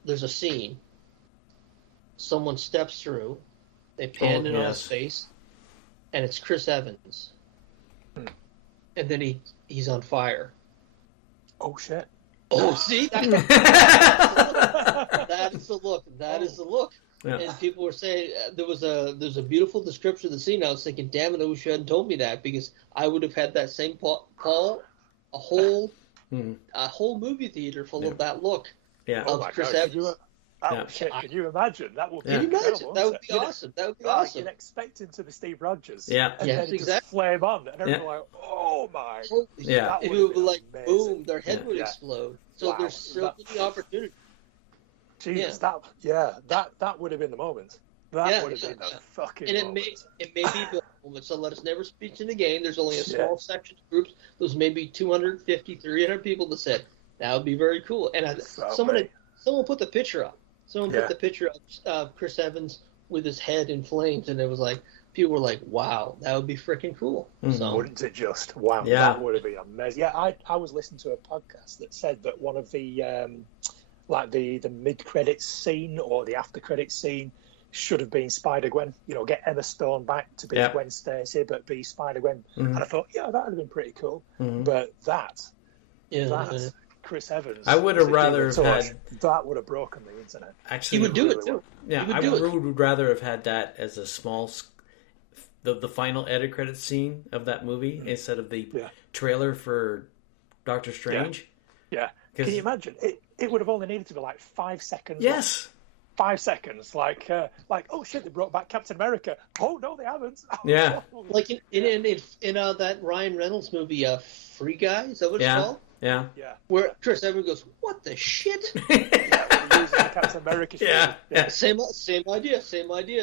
there's a scene. Someone steps through, they pan in on his face, and it's Chris Evans. And then he's on fire. Oh shit! Oh, see, that is the look. That is the look. Yeah. And people were saying there's a beautiful description of the scene. I was thinking, damn it, I wish you hadn't told me that, because I would have had that same Paul, a whole movie theater full of that look. Yeah. Of Chris Evans. Shit, can you imagine? That would be incredible. That would be awesome. That would be awesome. You'd expect him to be Steve Rogers. Yeah. And then he'd just flame on. And everyone like, oh my. Yeah. It would be like, boom, their head would explode. So there's so many opportunities. Jesus, that would have been the moment. That would have been the fucking moment. It may be the moment, so let us never speak in the game. There's only a small section of groups. There's maybe 250, 300 people that said, that would be very cool. And someone put the picture up. Someone put the picture of Chris Evans with his head in flames, and it was like, people were like, wow, that would be freaking cool. So, wouldn't it just? Wow, that would have been amazing. Yeah, I was listening to a podcast that said that one of the, like the mid-credits scene or the after-credits scene should have been Spider-Gwen. You know, get Emma Stone back to be Gwen Stacy, but be Spider-Gwen. And I thought, that would have been pretty cool. But that Chris Evans. I would have rather have had that. Would have broken the internet. Actually, he would do it too. Yeah, I would rather have had that as a small, the final edit credit scene of that movie instead of the trailer for Doctor Strange. Yeah. Can you imagine? It would have only needed to be like 5 seconds. Yes. 5 seconds, like, oh shit, they brought back Captain America. Oh no, they haven't. Oh, yeah. No. Like in that Ryan Reynolds movie, Free Guy, is that what it's called? Yeah. Where Chris Evans goes, what the shit? We're using the Captain America shit. Yeah. Same idea.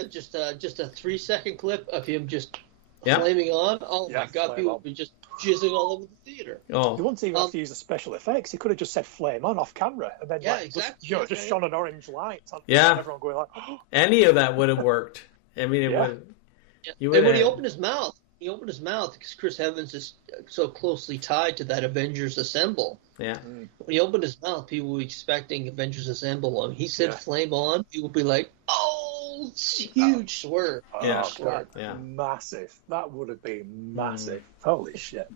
Just a 3-second clip of him just flaming on. Oh my God, people would be just jizzing all over the theater. Oh. You wouldn't even have to use the special effects. He could have just said flame on off camera, and then just shone an orange light on. And everyone going like, oh. Any of that would have worked. I mean, it would. And when he opened his mouth. Because Chris Evans is so closely tied to that Avengers Assemble. Yeah. When he opened his mouth, people were expecting Avengers Assemble. When he said flame on, people would be like, oh, it's huge swerve. Oh, massive. That would have been massive. Holy shit.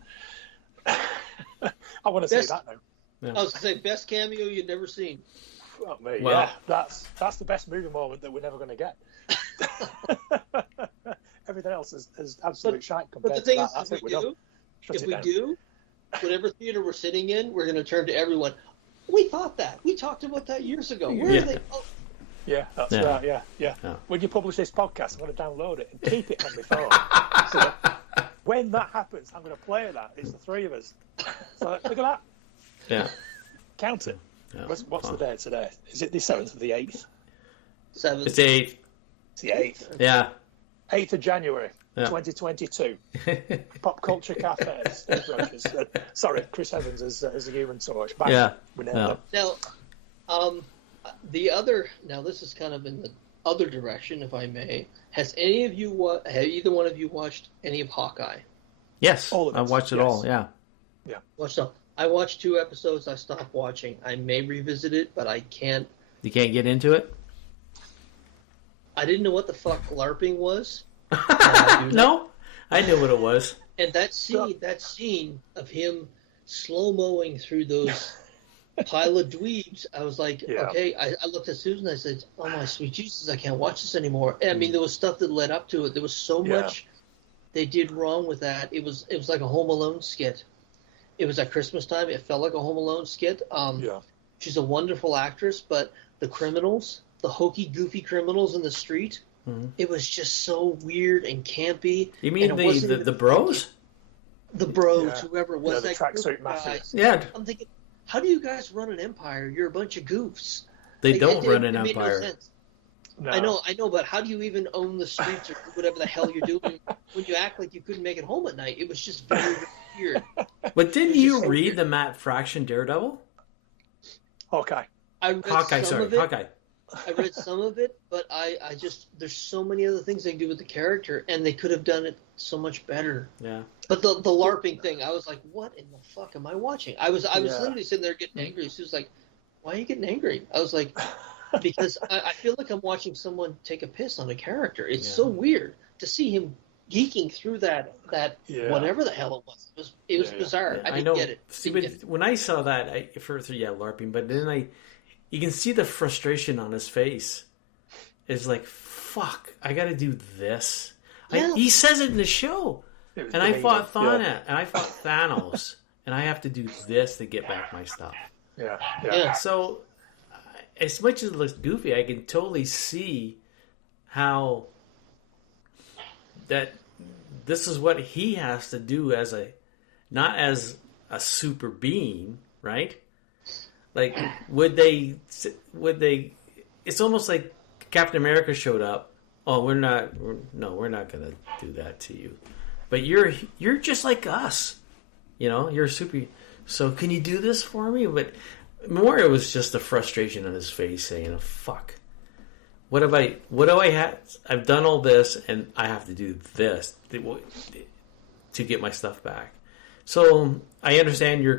I want to say that now. Yeah. I was going to say, best cameo you'd never seen. Fuck me. Well, that's the best movie moment that we're never going to get. Everything else is absolute shite compared to that. I think if we do, whatever theater we're sitting in, we're going to turn to everyone. We thought that. We talked about that years ago. Where are they? Oh. Yeah, that's right. Yeah. When you publish this podcast, I'm going to download it and keep it on my phone. So that when that happens, I'm going to play that. It's the three of us. So look at that. Yeah. Count it. Yeah. What's the date today? Is it the 7th or the 8th? 7th. It's the 8th. It's the 8th. Yeah. 8th of January, 2022. Pop Culture Cafe. Sorry, Chris Evans as the Human Torch. Back. We nailed it. Now, this is kind of in the other direction, if I may. Have either one of you watched any of Hawkeye? Yes, I watched it all. Yeah. Watched all. I watched 2 episodes. I stopped watching. I may revisit it, but I can't. You can't get into it? I didn't know what the fuck LARPing was. No, I knew what it was. And that scene of him slow-moing through those pile of dweebs, I was like, okay. I looked at Susan and I said, oh my sweet Jesus, I can't watch this anymore. And I mean, there was stuff that led up to it. There was so much they did wrong with that. It was like a Home Alone skit. It was at Christmas time. It felt like a Home Alone skit. She's a wonderful actress, but the criminals, the hokey, goofy criminals in the street, it was just so weird and campy. You mean the bros? The bros, whoever it was. The tracksuit mafia. Yeah. I'm thinking, how do you guys run an empire? You're a bunch of goofs. They don't run an empire. empire. No sense. No. I know, but how do you even own the streets or whatever the hell you're doing when you act like you couldn't make it home at night? It was just very, very weird. But didn't you read the Matt Fraction Daredevil? Hawkeye. Hawkeye. I read some of it, but I just, there's so many other things they can do with the character, and they could have done it so much better. Yeah. But the LARPing thing, I was like, what in the fuck am I watching? I was literally sitting there getting angry. She was like, why are you getting angry? I was like, because I feel like I'm watching someone take a piss on a character. It's so weird to see him geeking through that whatever the hell it was. It was bizarre. I didn't get it. See, when I saw that, first, LARPing, but then you can see the frustration on his face. It's like, fuck, I got to do this. Yeah. He says it in the show. And I fought Thanos, and I have to do this to get back my stuff. Yeah. So, as much as it looks goofy, I can totally see how that this is what he has to do not as a super being, right? Like, would they, it's almost like Captain America showed up. Oh, we're not going to do that to you. But you're just like us. You're super. So can you do this for me? But more, it was just the frustration on his face saying, fuck. What do I have? I've done all this and I have to do this to get my stuff back. So I understand your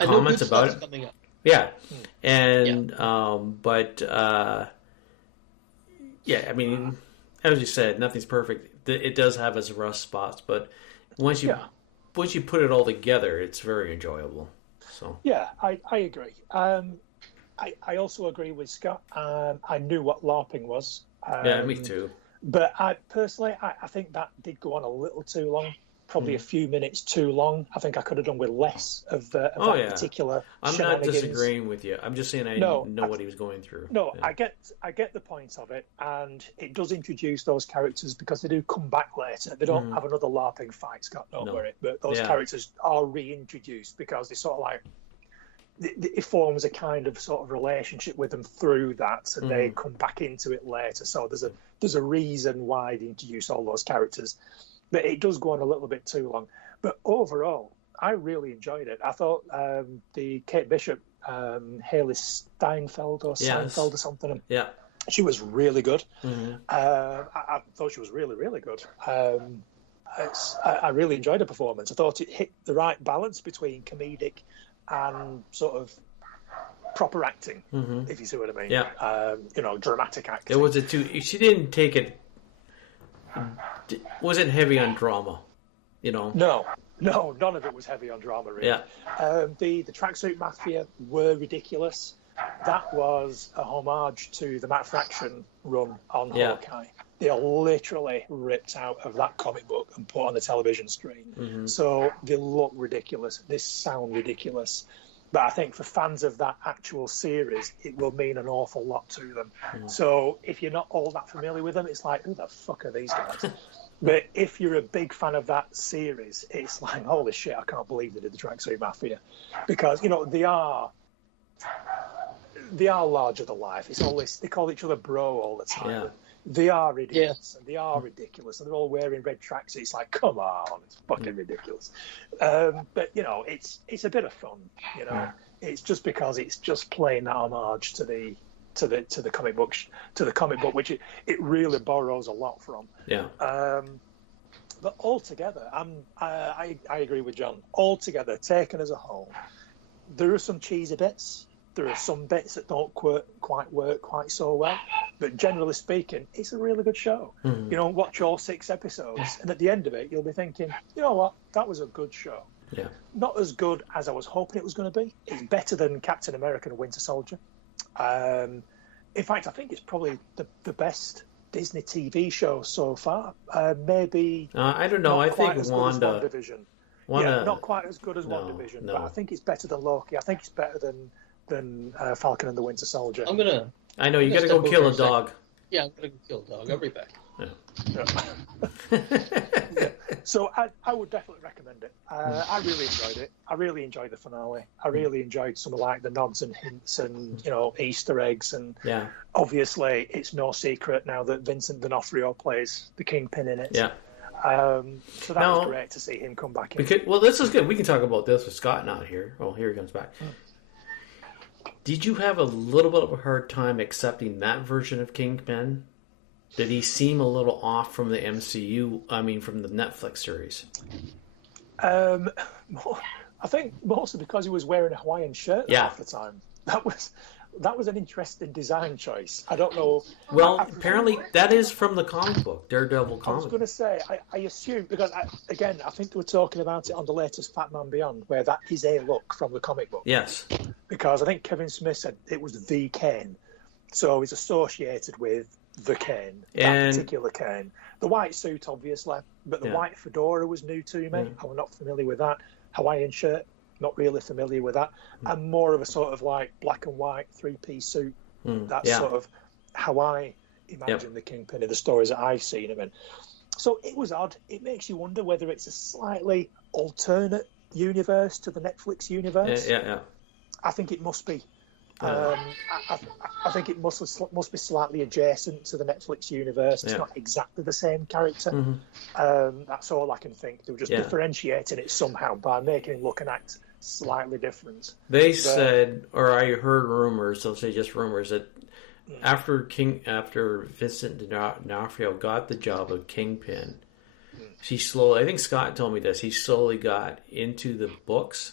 comments about it. Coming up. Yeah. And, but, I mean, as you said, nothing's perfect. It does have its rough spots, but once you put it all together, it's very enjoyable. So yeah, I agree. I also agree with Scott. I knew what LARPing was. Yeah, me too. But I think that did go on a little too long. Probably a few minutes too long. I think I could have done with less of that particular. I'm not disagreeing with you. I'm just saying I know what he was going through. No, yeah. I get the point of it, and it does introduce those characters because they do come back later. They don't have another LARPing fight, Scott. Don't worry. But those characters are reintroduced because they sort of like it forms a kind of sort of relationship with them through that, and they come back into it later. So there's a reason why they introduce all those characters. But it does go on a little bit too long. But overall, I really enjoyed it. I thought the Kate Bishop, Haley Steinfeld or Seinfeld or something. Yeah, she was really good. I thought she was really, really good. I really enjoyed her performance. I thought it hit the right balance between comedic and sort of proper acting, if you see what I mean. Yeah. Dramatic acting. There was she didn't take it. Wasn't heavy on drama, No, none of it was heavy on drama, really. Yeah. The Tracksuit Mafia were ridiculous. That was a homage to the Matt Fraction run on Hawkeye. They are literally ripped out of that comic book and put on the television screen. So they look ridiculous. They sound ridiculous. But I think for fans of that actual series, it will mean an awful lot to them. So if you're not all that familiar with them, it's like, who the fuck are these guys? But if you're a big fan of that series, it's like, holy shit, I can't believe they did the Tracksuit Mafia. Because, they are larger than life. It's always, they call each other bro all the time. Yeah. They are ridiculous, and they are ridiculous, and they're all wearing red tracksuits. It's like, come on, it's fucking ridiculous. But it's a bit of fun. It's just because it's just playing that homage to the comic book, which it really borrows a lot from. Yeah. But altogether, I agree with John. Altogether, taken as a whole, there are some cheesy bits. There are some bits that don't quite work quite so well, but generally speaking, it's a really good show. Watch all 6 episodes, and at the end of it, you'll be thinking, you know what, that was a good show. Yeah. Not as good as I was hoping it was going to be. It's better than Captain America and Winter Soldier. In fact, I think it's probably the best Disney TV show so far. Maybe I don't know. I think Wanda. Yeah, not quite as good as WandaVision, but I think it's better than Loki. I think it's better than Falcon and the Winter Soldier. I know, you got to go kill a dog. Yeah, I'm going to go kill a dog. I'll be back. Yeah. So I would definitely recommend it. I really enjoyed it. I really enjoyed the finale. I really enjoyed some of like the nods and hints and Easter eggs, and obviously it's no secret now that Vincent D'Onofrio plays the Kingpin in it. Yeah. So that was great to see him come back in. Well, this is good. We can talk about this with Scott not here. Oh, here he comes back. Did you have a little bit of a hard time accepting that version of Kingpin? Did he seem a little off from the MCU? I mean, from the Netflix series? I think mostly because he was wearing a Hawaiian shirt half the time. That was an interesting design choice. I don't know. Well, apparently that is from the comic book, Daredevil comic. I was going to say, I assume, because I think they were talking about it on the latest Fat Man Beyond, where that is a look from the comic book. Yes. Because I think Kevin Smith said it was the Kane. So he's associated with the Kane, that particular Kane. The white suit, obviously, but the white fedora was new to me. I was not familiar with that. Hawaiian shirt, not really familiar with that. And more of a sort of like black and white three-piece suit. That's sort of how I imagine the Kingpin in the stories that I've seen him in. So it was odd. It makes you wonder whether it's a slightly alternate universe to the Netflix universe. Yeah. I think it must be. I think it must be slightly adjacent to the Netflix universe. It's not exactly the same character. That's all I can think. They were just differentiating it somehow by making him look and act slightly different. They said, or I heard rumors, they'll say just rumors, that after Vincent D'Onofrio got the job of Kingpin, he slowly, I think Scott told me this, he slowly got into the books.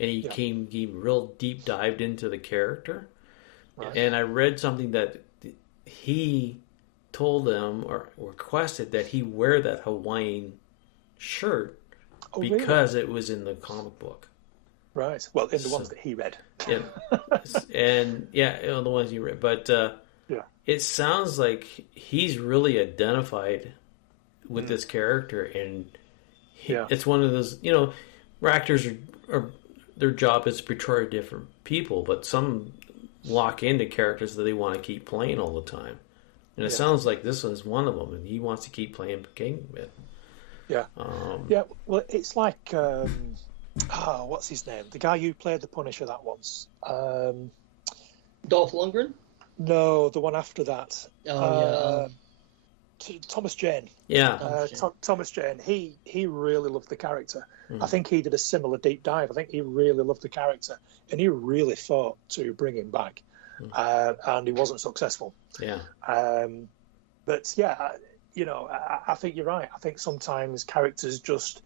And he real deep dived into the character. Right. And I read something that he told them or requested that he wear that Hawaiian shirt because it was in the comic book. Right. Well, in the ones that he read. Yeah. And the ones he read. But it sounds like he's really identified with this character. And it's one of those, where actors are their job is to portray different people, but some lock into characters that they want to keep playing all the time. And it sounds like this one's one of them, and he wants to keep playing Kingpin. Yeah. Well, it's like, what's his name? The guy who played the Punisher that once. Dolph Lundgren? No, the one after that. Thomas Jane. Yeah. Thomas Jane. He really loved the character. I think he did a similar deep dive. I think he really loved the character, and he really fought to bring him back, and he wasn't successful. Yeah. But I think you're right. I think sometimes characters just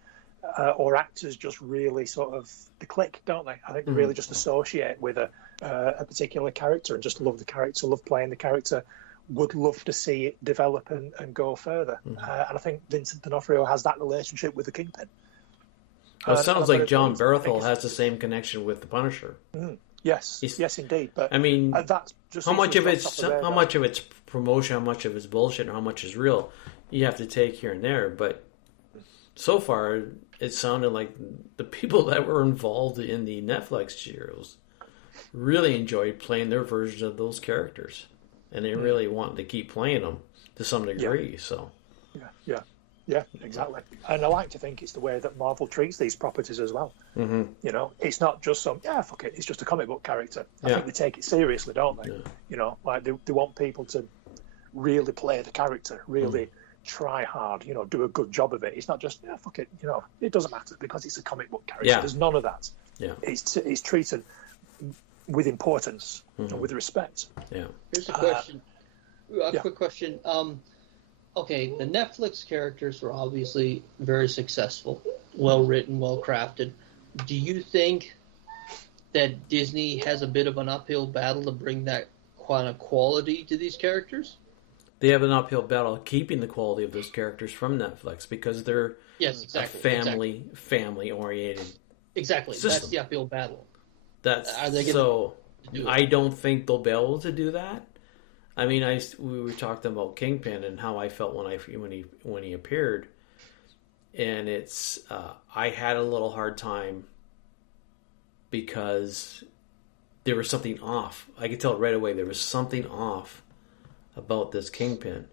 or actors just really sort of they click, don't they? I think they really just associate with a particular character and just love the character, love playing the character. Would love to see it develop and go further. And I think Vincent D'Onofrio has that relationship with the Kingpin. Well, it sounds like John Bernthal has the same connection with the Punisher. Yes, indeed. But I mean, that's just how much of it's promotion, how much of it's bullshit, or how much is real, you have to take here and there. But so far, it sounded like the people that were involved in the Netflix series really enjoyed playing their versions of those characters. And they really wanted to keep playing them to some degree. Yeah, exactly. And I like to think it's the way that Marvel treats these properties as well. It's not just fuck it, it's just a comic book character. I think they take it seriously, don't they? Like they want people to really play the character, really try hard, do a good job of it. It's not just, fuck it, it doesn't matter because it's a comic book character. Yeah. There's none of that. Yeah. It's treated with importance and with respect. Yeah. Here's a question. Quick question. Okay, the Netflix characters were obviously very successful, well written, well crafted. Do you think that Disney has a bit of an uphill battle to bring that kind of quality to these characters? They have an uphill battle keeping the quality of those characters from Netflix because they're a family oriented. Exactly. System. That's the uphill battle. I don't think they'll be able to do that. I mean, we were talking about Kingpin and how I felt when he appeared, and it's I had a little hard time because there was something off. I could tell right away there was something off about this Kingpin.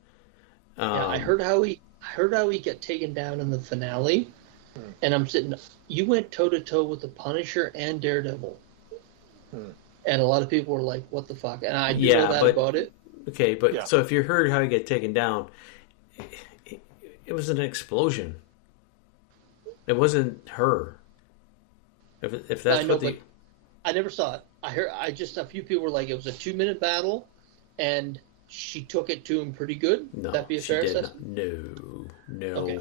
I heard how he got taken down in the finale, and I'm sitting. You went toe to toe with the Punisher and Daredevil, and a lot of people were like, "What the fuck?" And I do know that about it. Okay, but so if you heard how he got taken down, it was an explosion. It wasn't her. If that's what the... I never saw it. A few people were like, it was a 2-minute battle, and she took it to him pretty good. No, would that be a fair assessment? No. Okay.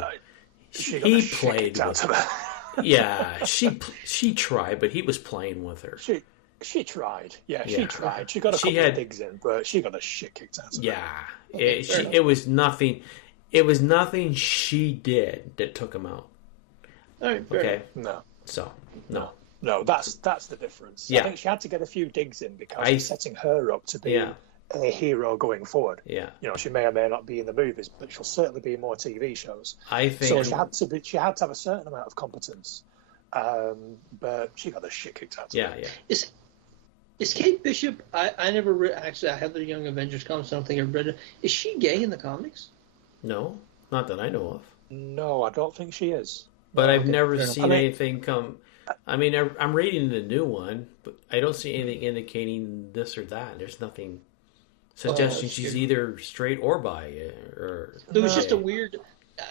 He played with her. Yeah, she tried, but he was playing with her. She tried. Yeah, she tried. She got a couple of digs in, but she got the shit kicked out of her. Yeah. It was nothing. It was nothing she did that took him out. All right, fair enough. No. So, no. No, that's the difference. Yeah. I think she had to get a few digs in because it's setting her up to be a hero going forward. Yeah. You know, she may or may not be in the movies, but she'll certainly be in more TV shows. I think so. She had to have a certain amount of competence, but she got the shit kicked out of her. Yeah. Is Kate Bishop? I never read. Actually, I have the Young Avengers comics. I don't think I've read it. Is she gay in the comics? No, not that I know of. No, I don't think she is. But I've never seen anything come. I mean, I'm reading the new one, but I don't see anything indicating this or that. There's nothing suggesting she's either straight or bi. It was just a weird.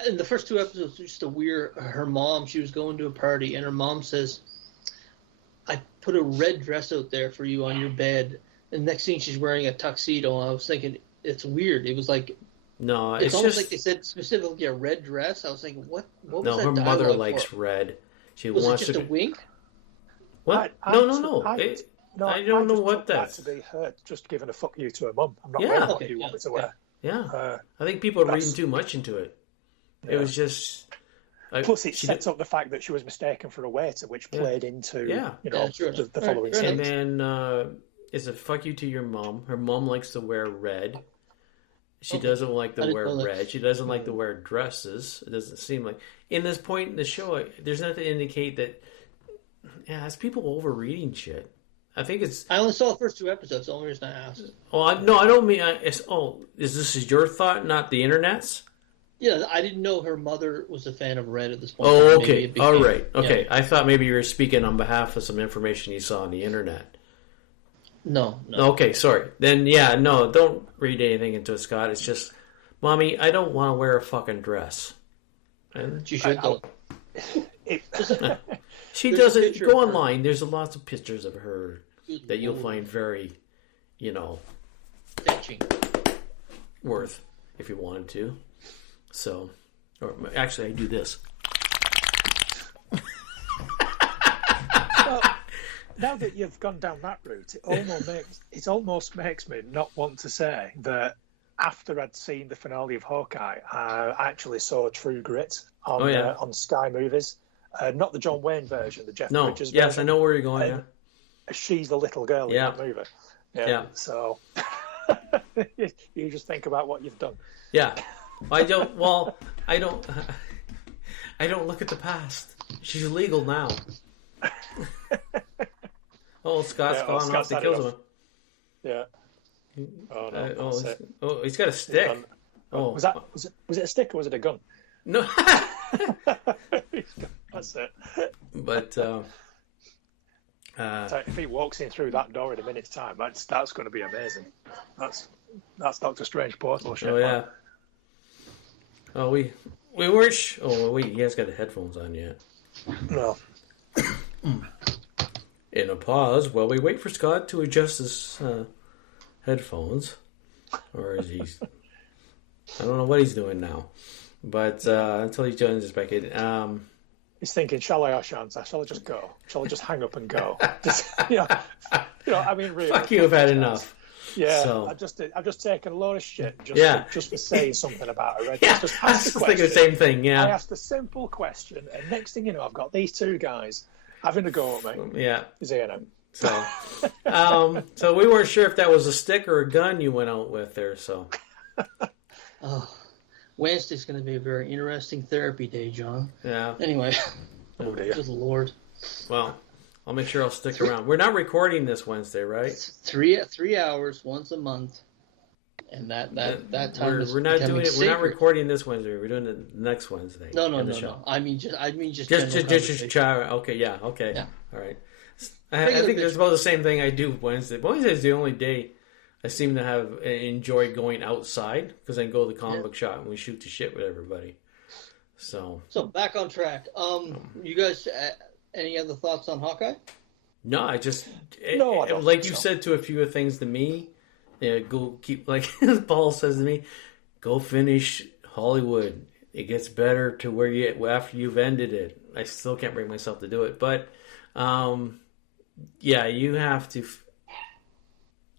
In the first 2 episodes, it was just a weird. Her mom, she was going to a party, and her mom says, "I put a red dress out there for you on your bed." And next thing, she's wearing a tuxedo. And I was thinking, it's weird. It was like. No, it's almost like they said specifically a red dress. I was thinking, what was that? No, her mother likes red. She was wants it just to... a wink? What? No. I don't know what that's. To be her just giving a fuck you to her mum. I'm not wearing what you want me to wear. Yeah. I think people are reading too much into it. Yeah. It was just. Plus, it sets up the fact that she was mistaken for a waiter, which played into the following scene. And then it's a fuck you to your mum. Her mum likes to wear red. She doesn't like to wear red. She doesn't like to wear dresses. It doesn't seem like... In this point in the show, there's nothing to indicate that... Yeah, it's people overreading shit. I think it's... I only saw the first 2 episodes. The only reason I asked. I don't mean... is this your thought, not the internet's? Yeah, I didn't know her mother was a fan of red at this point. Oh, okay. All right. Okay. Yeah. I thought maybe you were speaking on behalf of some information you saw on the internet. No. Okay, sorry. Then, don't read anything into it, Scott. It's just, Mommy, I don't want to wear a fucking dress. And she should go. She doesn't. Go online. There's lots of pictures of her that you'll find very, fetching. Worth, if you wanted to. So, or actually, I do this. Now that you've gone down that route, it almost makes me not want to say that after I'd seen the finale of Hawkeye, I actually saw True Grit on Sky Movies. Not the John Wayne version, the Jeff Bridges version. Yes, I know where you're going, yeah. She's the little girl in that movie. Yeah. So you just think about what you've done. Yeah. I don't look at the past. She's legal now. Oh, Scott's gone off to kill someone. Yeah. Oh no. He's got a stick. Was it a stick or was it a gun? No. That's it. But so if he walks in through that door in a minute's time, that's going to be amazing. That's Doctor Strange portal shit. Oh yeah. Oh, we wish. Oh wait, he hasn't got the headphones on yet. No. In a pause while we wait for Scott to adjust his headphones, or is he? I don't know what he's doing now, but until he joins us back in, he's thinking, "Shall I or shan't I? Shall I just go? Shall I just hang up and go?" I mean, really. Fuck you! I've had enough. Yeah, so. I've just taken a load of shit just for saying something about it. Right? Yeah, I was just thinking the same thing. Yeah, I asked a simple question, and next thing you know, I've got these two guys having a go at me. Yeah, Z&M. So, so we weren't sure if that was a stick or a gun you went out with there. So, Wednesday's going to be a very interesting therapy day, John. yeah. Anyway, Oh dear. good Lord. Well, I'll make sure I'll stick around. We're not recording this Wednesday, right? It's 3 hours once a month, and that time is we're not becoming doing it. We're not sacred. recording this Wednesday. We're doing it next Wednesday. No. in the show. I mean just Just general conversation. chat. Okay, yeah, okay, Yeah. all right. I think that's about the same thing I do Wednesday. Wednesday is the only day I seem to have enjoy going outside because I can go to the comic book shop and we shoot the shit with everybody. So back on track. You guys, any other thoughts on Hawkeye? no, I just No, I don't like think you so. said to a few of things to me. Go keep like Paul says to me. Go finish Hollywood. It gets better to where you after you've ended it. I still can't bring myself to do it, but yeah, you have to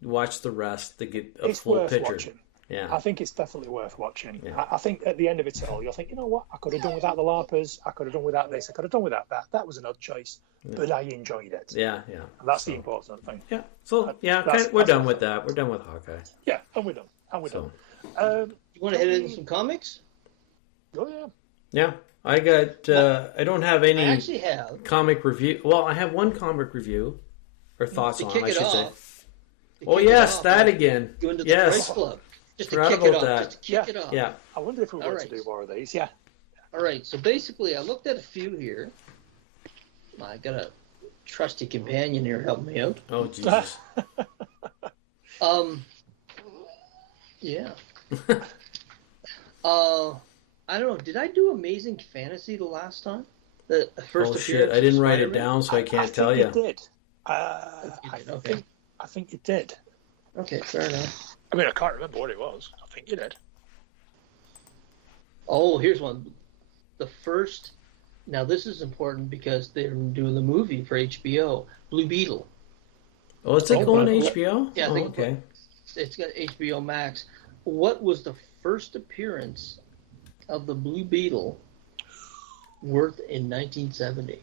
watch the rest to get a It's full worth picture. watching. Yeah, I think it's definitely worth watching. Yeah. I think at the end of it all, you'll think, you know what? I could have done without the LARPers. I could have done without this. I could have done without that. That was an odd choice, but I enjoyed it. yeah. And that's the important thing. Yeah. So yeah, That's- we're that's done my with that. We're done with Hawkeye. Yeah, and we're done. And we're So done. You want to head into some comics? Oh yeah. yeah, I got. I don't have any I actually have. comic review. Well, I have one comic review or thoughts To on. kick I it should say. off. To Oh kick it yes, off, that I again. Go into the Yes. Price Club. Just to Forgot kick it about off. that. Just to kick it off. Yeah. I wonder if we want Alright. to do more of these. Yeah. All right. So basically, I looked at a few here. I got a trusty companion here helping me out. Oh Jesus. Yeah. I don't know. Did I do Amazing Fantasy the last time? The first Oh shit! appearance I didn't of write it Spider-Man? down, so I can't think tell you you. did. You did, okay. I think you did. Okay, fair enough. I mean, I can't remember what it was. I think you did. Oh, here's one. The first. Now this is important because they're doing the movie for HBO, Blue Beetle. Oh, it's like on HBO. Yeah, I Oh, think okay. It's got HBO Max. What was the first appearance of the Blue Beetle worth in 1970?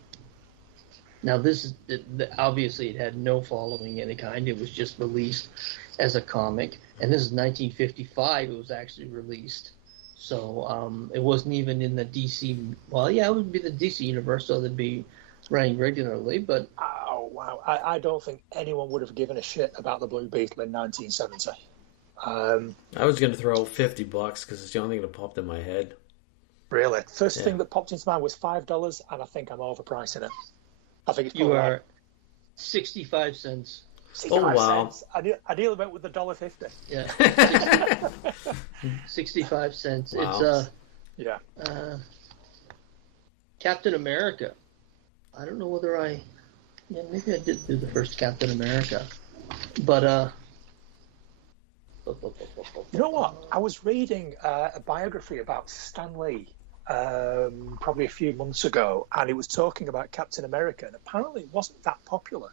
Now, this is obviously it had no following any kind. It was just released as a comic, and this is 1955. It was actually released, so it wasn't even in the DC. Well, yeah, it would be the DC universe, so they'd be running regularly. But Oh wow! I don't think anyone would have given a shit about the Blue Beetle in 1970. I was going to throw $50 because it's the only thing that popped in my head. Really, first Yeah. thing that popped into mind was $5, and I think I'm overpricing it. I think it's you probably are 65 cents. 65 wow. cents. I nearly went with the $1.50. Yeah, 65 cents. Wow. It's Yeah. Captain America. I don't know whether maybe I did do the first Captain America, but You know what? I was reading a biography about Stan Lee probably a few months ago, and it was talking about Captain America, and apparently it wasn't that popular.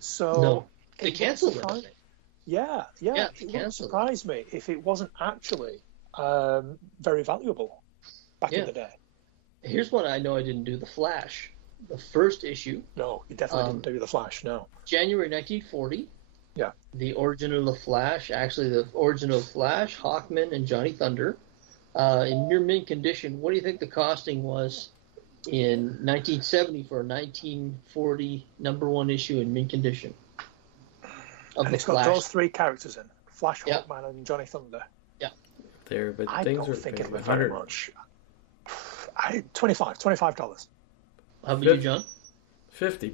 So No, they it canceled wouldn't it. I surprise- think. Yeah, Yeah, it they wouldn't canceled it. surprise me if it wasn't actually very valuable back in Yeah. the day. Here's one I know I didn't do: The Flash, the first issue, No, you definitely didn't do the Flash. No. January 1940. Yeah. The origin of the Flash, actually the origin of Flash, Hawkman, and Johnny Thunder, in near mint condition. What do you think the costing was in 1970 for a 1940 #1 issue in mint condition of And the it's got Flash? those three characters in: Flash, Yeah. Hawkman, and Johnny Thunder. There, but I things don't are think it was 100. very much. $25. How about you, John? $50.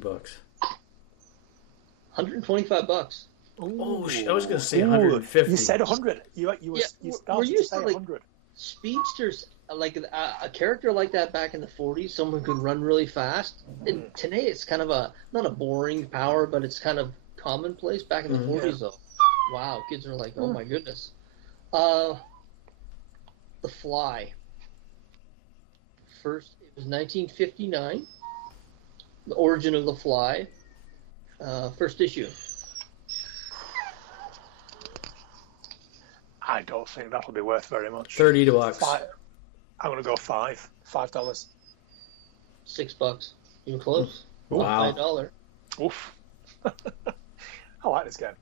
$125. Oh, I was going to say Ooh, 150. You said 100. You Yeah, started we're to used say to, like, 100. Speedsters, like a character like that back in the 40s, someone who could run really fast. And today it's kind of not a boring power, but it's kind of commonplace. Back in the 40s, though, wow, kids are like, oh my goodness. The Fly. First, it was 1959. The origin of the Fly. First issue. I don't think that'll be worth very much. $30. I'm going to go $5. $5. $6. You were close. Wow. $5. Oof. I like this game.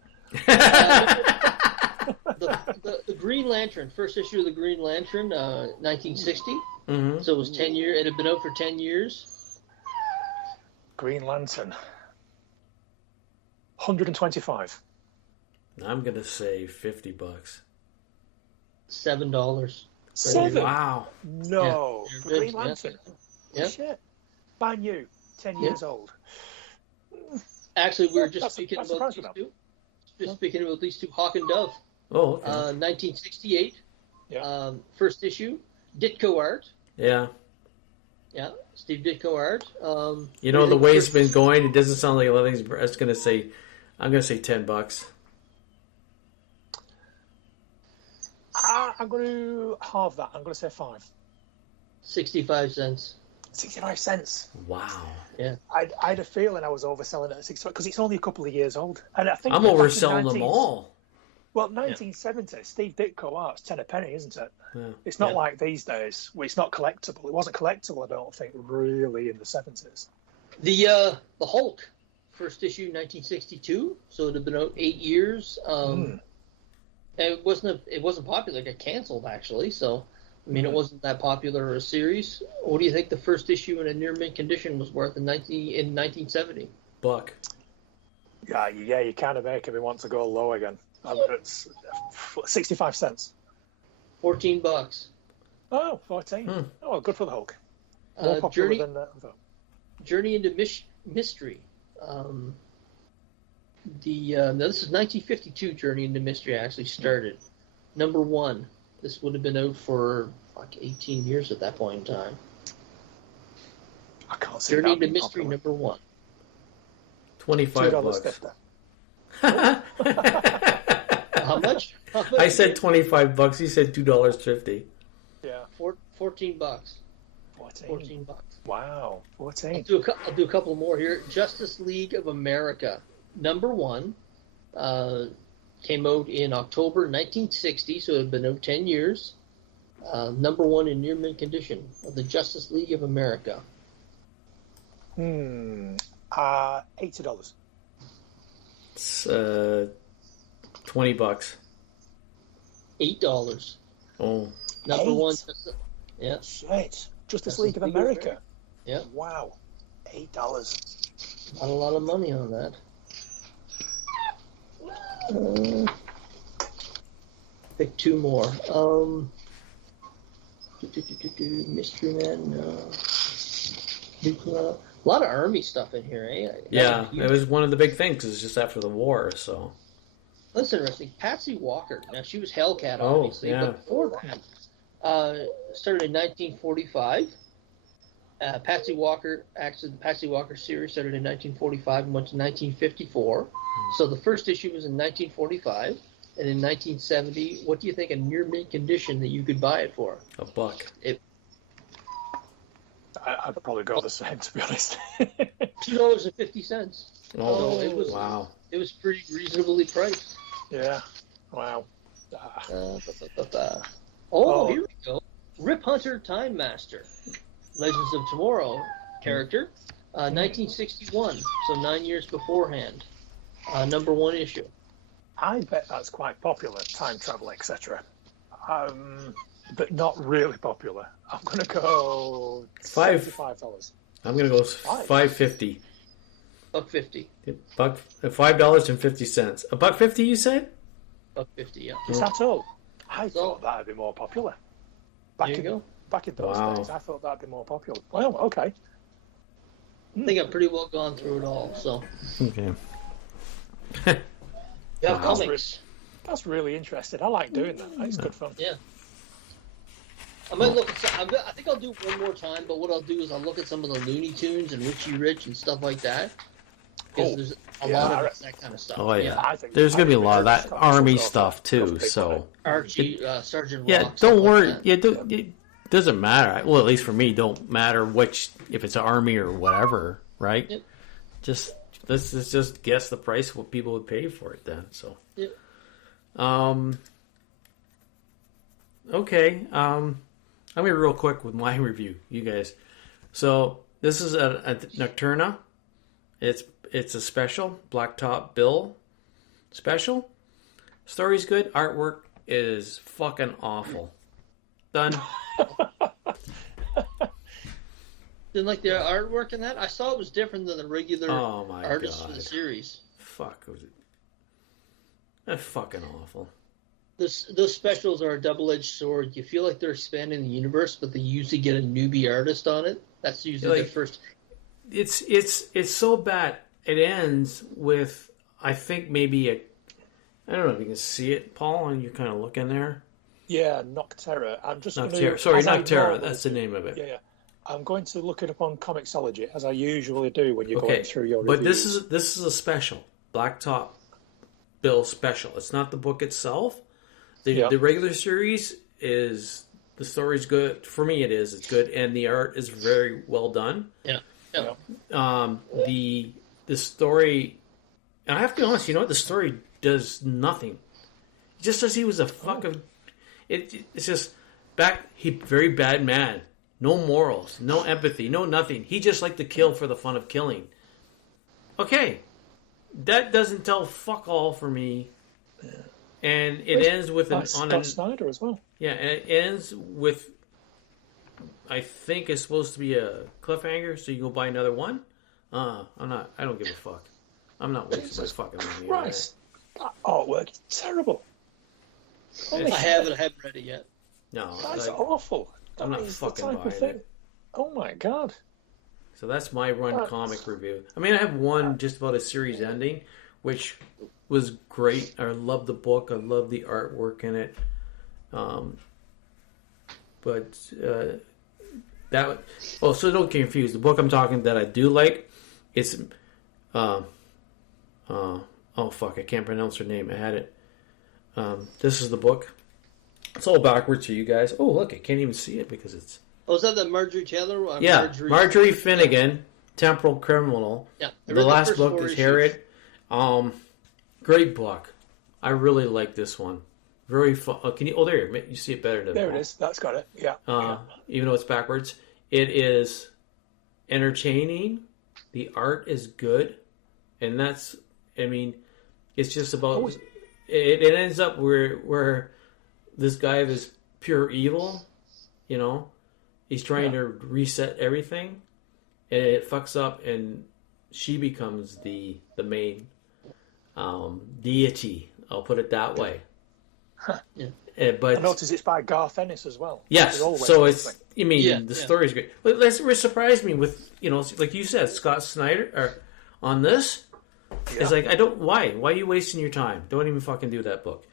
The Green Lantern, first issue of the Green Lantern, 1960. Mm-hmm. So it was 10 years. It had been out for 10 years. Green Lantern. 125. I'm gonna say $50. $7. Seven? Wow. No. Yeah. For Green Lantern? Yeah. Shit. Brand new. 10 years old. Actually, we were just That's speaking about surprising these two. Just speaking about these two, Hawk and Dove. Oh, okay. 1968. Yeah. First issue. Ditko art. Yeah. Yeah, Steve Ditko art. You know, the way it's been going, it doesn't sound like a lot of things. I'm gonna say $10. I'm going to halve that. I'm going to say 5. 65 cents. 65 cents. Wow. Yeah. I had a feeling I was overselling it at 65 because it's only a couple of years old. And I think I'm overselling them all. Well, 1970, Steve Ditko art's 10 a penny, isn't it? Yeah. It's not like these days where it's not collectible. It wasn't collectible, I don't think, really in the 70s. The Hulk, first issue, 1962. So it had been out 8 years. And it wasn't popular. It got canceled actually. So I mean, it wasn't that popular a series. What do you think the first issue in a near mint condition was worth in 1970? $1. Yeah, you kind of making me want to go low again. It's 65 cents. $14. Oh, 14. Oh, well, good for the Hulk. More popular than that. Journey into Mystery. Now this is 1952. Journey into Mystery actually started. Number 1. This would have been out for like 18 years at that point in time. I can't see Journey that into Mystery, popular. number 1. $25. How much? I said $25. You said $2.50. Yeah. $14. 14. $14. Wow. 14. I'll do a couple more here. Justice League of America, number 1, came out in October 1960, so it had been out 10 years. Number 1 in near mint condition of the Justice League of America. $80. It's $20. $8. Oh. Number 1. Yeah. Shit. Justice League of America. Yeah. Wow. $8. Not a lot of money on that. Pick 2 more. Mystery Man. A lot of Army stuff in here, eh? Yeah, it was one of the big things. It was just after the war, so. That's interesting. Patsy Walker. Now, she was Hellcat, Oh, obviously, yeah. but before that, started in 1945. Patsy Walker, actually, the Patsy Walker series started in 1945 and went to 1954. So the first issue was in 1945. And in 1970, what do you think a near mint condition that you could buy it for? $1. I'd probably go the same, to be honest. $2.50. Oh, So it was, wow. It was pretty reasonably priced. Yeah. Wow. Here we go. Rip Hunter Time Master. Legends of Tomorrow character. 1961, so 9 years beforehand. Number 1 issue. I bet that's quite popular, time travel, etc. But not really popular. I'm going to go $75. I'm going to go $5.50. $1.50. $5.50. $1.50, you said? $1.50, yeah. Is that all? I thought that'd be more popular. Back in those days, I thought that'd be more popular. Well, okay. I think I've pretty well gone through it all, so. Okay. Yeah, comics. That's really interesting. I like doing that. It's good fun. Yeah. I might look at some, I think I'll do it one more time, but what I'll do is I'll look at some of the Looney Tunes and Richie Rich and stuff like that. Because there's a lot of that kind of stuff. Oh, yeah. There's going to be a lot of that Army stuff, too, so. Archie, Sergeant Rock. Yeah, don't worry. It doesn't matter. Well, at least for me, don't matter if it's Army or whatever, right? Yep. Let's just guess the price what people would pay for it then. So, yep. Okay. I'm gonna be real quick with my review, you guys. So this is a Nocturna. It's it's a special, Blacktop Bill special. Story's good. Artwork is fucking awful. Done. Didn't like the artwork in that? I saw it was different than the regular artists for the series. Fuck. Was it? That's fucking awful. Those specials are a double-edged sword. You feel like they're expanding the universe, but they usually get a newbie artist on it. That's usually their first. It's so bad. It ends with, I think, maybe I don't know if you can see it, Paul, and you're kind of looking there. Yeah, Nocterra. I'm just Nocterra. Sorry, Nocterra. That's the name of it. Yeah. I'm going to look it up on Comixology, as I usually do when you're going through your reviews. But this is a special. Blacktop Bill special. It's not the book itself. The regular series is, the story's good. For me, it is. It's good. And the art is very well done. Yeah. The story, and I have to be honest, you know what? The story does nothing. It just says he was a fucking... It's just very bad man. No morals, no empathy, no nothing. He just liked to kill for the fun of killing. Okay, that doesn't tell fuck all for me. And it ends with Scott Snyder as well. Yeah, and it ends with, I think it's supposed to be a cliffhanger, so you go buy another one. I don't give a fuck. I'm not wasting my fucking money. Christ, that artwork is terrible. I haven't read it yet. No, that's awful. I'm not fucking buying it. Oh my god. So that's my comic review. I mean, I have one just about a series ending, which was great. I love the book. I love the artwork in it. So don't get confused. The book I'm talking that I do like, it's oh fuck, I can't pronounce her name. I had it. This is the book. It's all backwards for you guys. Oh, look, I can't even see it because it's... Oh, is that the Marjorie Taylor one? Yeah, Marjorie Finnegan, Temporal Criminal. Yeah. The last book is Harriet. Great book. I really like this one. Very fun. Can you... Oh, there. You see it better than there. It is. That's got it. Yeah. Even though it's backwards. It is entertaining. The art is good. And that's... I mean, it's just about... It ends up where this guy is pure evil, you know, he's trying to reset everything, and it fucks up, and she becomes the main deity. I'll put it that way. But I notice it's by Garth Ennis as well. Yes, so it's. I mean, the story's great. But it surprised me with, you know, like you said, Scott Snyder on this. It's like, I don't. Why are you wasting your time? Don't even fucking do that book.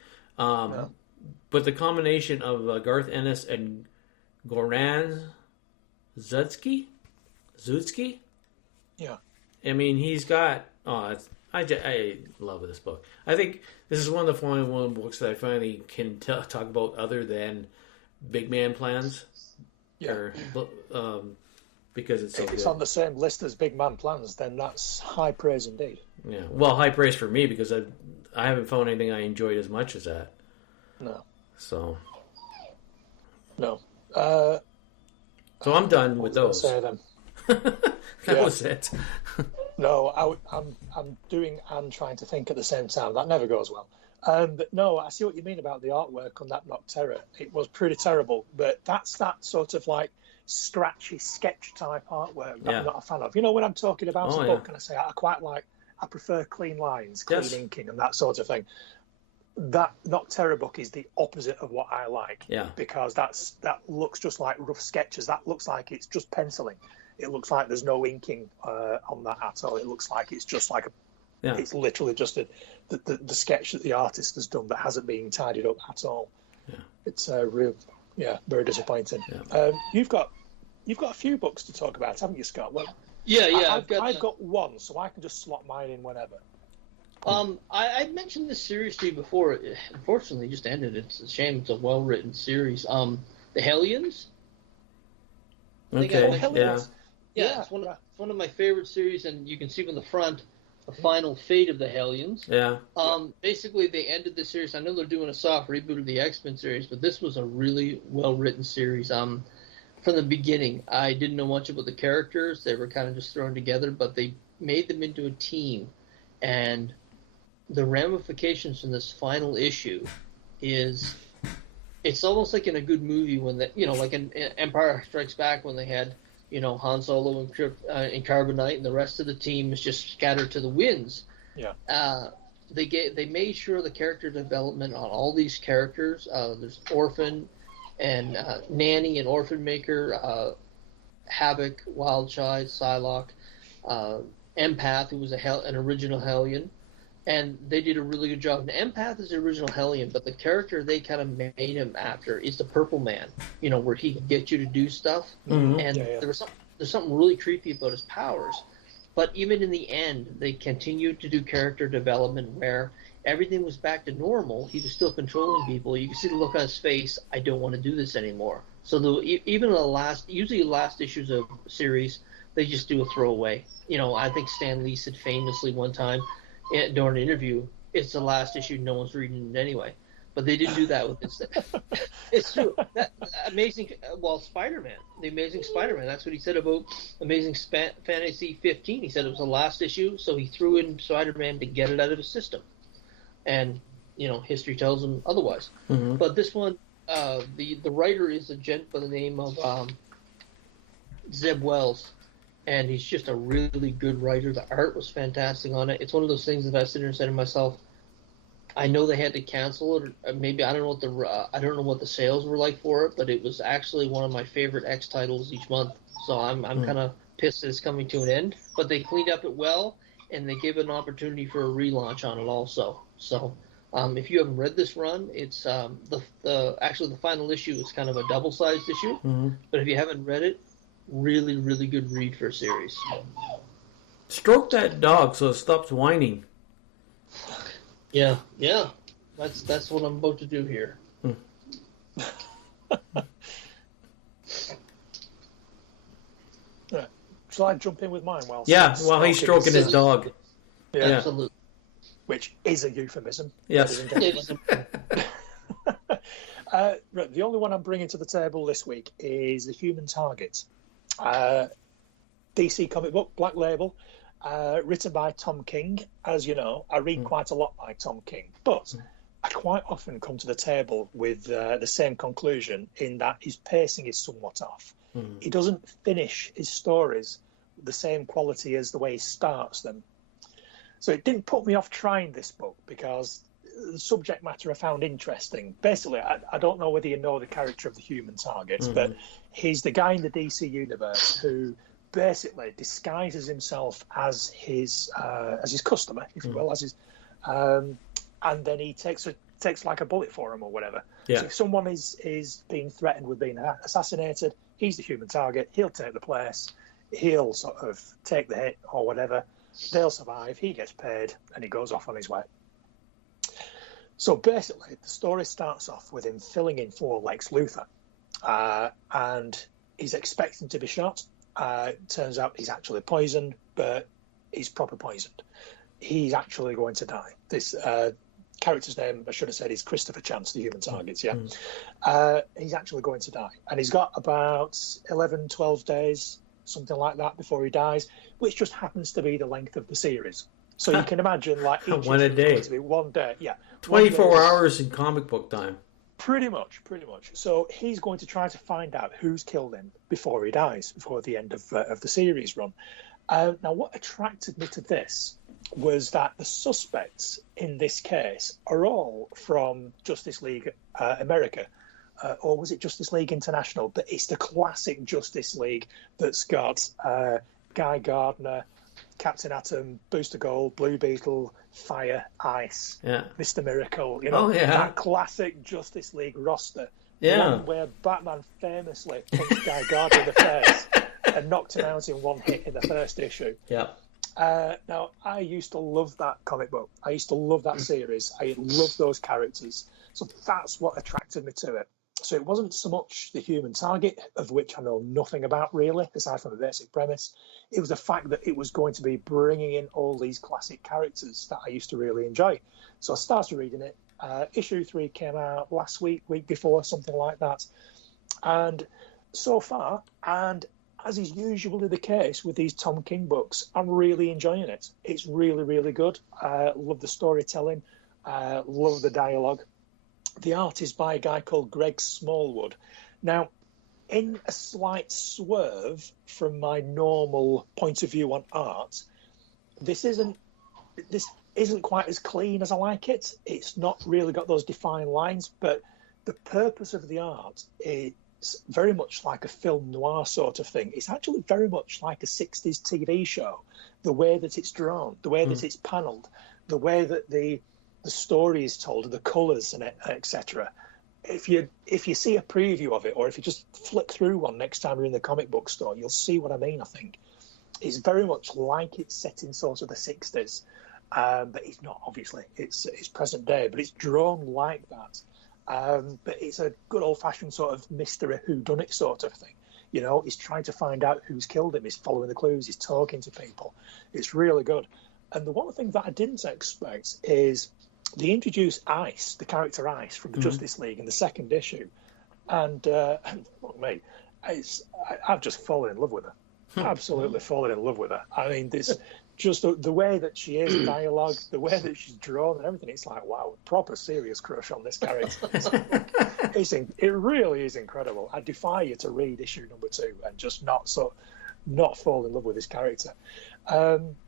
But the combination of Garth Ennis and Goran Zutsky, yeah. I mean, he's got. I love this book. I think this is one of the one books that I finally can talk about other than Big Man Plans. Yeah. Because it's so if it's good. On the same list as Big Man Plans, then that's high praise indeed. Yeah. Well, high praise for me because I haven't found anything I enjoyed as much as that. No. So. No. So I'm done with those. Say them. That was it. No, I'm doing and trying to think at the same time. That never goes well. But no, I see what you mean about the artwork on that Nocterra. It was pretty terrible, but that's that sort of like scratchy sketch type artwork that I'm not a fan of. You know, when I'm talking about a book and I say I prefer clean lines, clean inking and that sort of thing. That Nocterra book is the opposite of what I like. Yeah. Because that looks just like rough sketches. That looks like it's just penciling. It looks like there's no inking on that at all. It looks like it's just like it's literally just the sketch that the artist has done that hasn't been tidied up at all. Yeah. It's very disappointing. Yeah. You've got a few books to talk about, haven't you, Scott? Well, I've got one, so I can just slot mine in whenever. I mentioned this series to you before. It unfortunately just ended. It's a shame. It's a well-written series. The Hellions. Okay. Yeah. It's one of my favorite series, and you can see from the front the final fate of the Hellions. Yeah. Basically, they ended the series. I know they're doing a soft reboot of the X-Men series, but this was a really well-written series. From the beginning, I didn't know much about the characters. They were kind of just thrown together, but they made them into a team, and the ramifications from this final issue is, it's almost like in a good movie when like in Empire Strikes Back when they had, Han Solo and Carbonite, and the rest of the team is just scattered to the winds. Yeah. They made sure the character development on all these characters. There's Orphan and Nanny and Orphan Maker, Havoc, Wildchild, Psylocke, Empath, who was an original Hellion. And they did a really good job. And Empath is the original Hellion, but the character they kind of made him after is the Purple Man, where he can get you to do stuff. Mm-hmm. And there's something really creepy about his powers. But even in the end, they continued to do character development where everything was back to normal. He was still controlling people. You can see the look on his face, I don't want to do this anymore. So even usually the last issues of series, they just do a throwaway. I think Stan Lee said famously one time, during an interview, it's the last issue, no one's reading it anyway. But they didn't do that with this. It's true. That Spider-Man, the Amazing Spider-Man, that's what he said about Amazing Fantasy 15. He said it was the last issue, so he threw in Spider-Man to get it out of his system. And, history tells him otherwise. Mm-hmm. But this one, the writer is a gent by the name of Zeb Wells. And he's just a really good writer. The art was fantastic on it. It's one of those things that I sit there and say to myself, I know they had to cancel it, or maybe I don't know what the sales were like for it, but it was actually one of my favorite X titles each month. So I'm kind of pissed that it's coming to an end. But they cleaned up it well, and they gave an opportunity for a relaunch on it also. So if you haven't read this run, it's actually the final issue is kind of a double-sized issue. Mm-hmm. But if you haven't read it, really, really good read for a series. Stroke that dog so it stops whining. Yeah. That's what I'm about to do here. Shall I jump in with mine? While he's stroking his dog. Yeah. Absolutely. Which is a euphemism. Yes. Right, the only one I'm bringing to the table this week is The Human Target. DC comic book, Black Label, written by Tom King. As you know, I read quite a lot by Tom King, but I quite often come to the table with the same conclusion, in that his pacing is somewhat off. He doesn't finish his stories the same quality as the way he starts them. So it didn't put me off trying this book, because the subject matter I found interesting. Basically, I don't know whether you know the character of the Human Target, but he's the guy in the DC universe who basically disguises himself as his customer, if you will, and then he takes like a bullet for him or whatever. Yeah. So if someone is being threatened with being assassinated, he's the Human Target. He'll take the place. He'll sort of take the hit or whatever. They'll survive. He gets paid, and he goes off on his way. So basically, the story starts off with him filling in for Lex Luthor, and he's expecting to be shot. Turns out he's actually poisoned, but he's proper poisoned. He's actually going to die. This character's name, I should have said, is Christopher Chance, the Human Target, he's actually going to die. And he's got about 11, 12 days, something like that, before he dies, which just happens to be the length of the series. So you can imagine, like, each one a day. going to be 1 day. Yeah. 24 hours in comic book time. Pretty much. So he's going to try to find out who's killed him before he dies, before the end of the series run. Now, what attracted me to this was that the suspects in this case are all from Justice League America, or was it Justice League International? But it's the classic Justice League that's got Guy Gardner, Captain Atom, Booster Gold, Blue Beetle, Fire, Ice, Mr. Miracle, that classic Justice League roster. The one where Batman famously punched Guy Gardner in the face and knocked him out in one hit in the first issue. Yeah. Now, I used to love that comic book. I used to love that series. I loved those characters. So that's what attracted me to it. So it wasn't so much the Human Target, of which I know nothing about really, aside from the basic premise. It was the fact that it was going to be bringing in all these classic characters that I used to really enjoy. So I started reading it. Issue 3 came out last week before, something like that. And so far, and as is usually the case with these Tom King books, I'm really enjoying it. It's really, really good. Love the storytelling. Love the dialogue. The art is by a guy called Greg Smallwood. Now, in a slight swerve from my normal point of view on art, this isn't quite as clean as I like it. It's not really got those defined lines, but the purpose of the art is very much like a film noir sort of thing. It's actually very much like a 60s TV show, the way that it's drawn, the way that it's panelled, the way that the story is told, the colours and etc. If you see a preview of it, or if you just flick through one next time you're in the comic book store, you'll see what I mean, I think. It's very much like it's set in sort of the 60s, but it's not, obviously. It's present day, but it's drawn like that. But it's a good old-fashioned sort of mystery whodunit sort of thing. You know, he's trying to find out who's killed him. He's following the clues. He's talking to people. It's really good. And the one thing that I didn't expect is they introduced Ice, the character Ice from the Justice League in the second issue. And fuck me, I've just fallen in love with her. Absolutely fallen in love with her. I mean, this just the way that she is, dialogue, the way that she's drawn and everything, it's like, wow, proper serious crush on this character. It really is incredible. I defy you to read issue number 2 and just not fall in love with this character.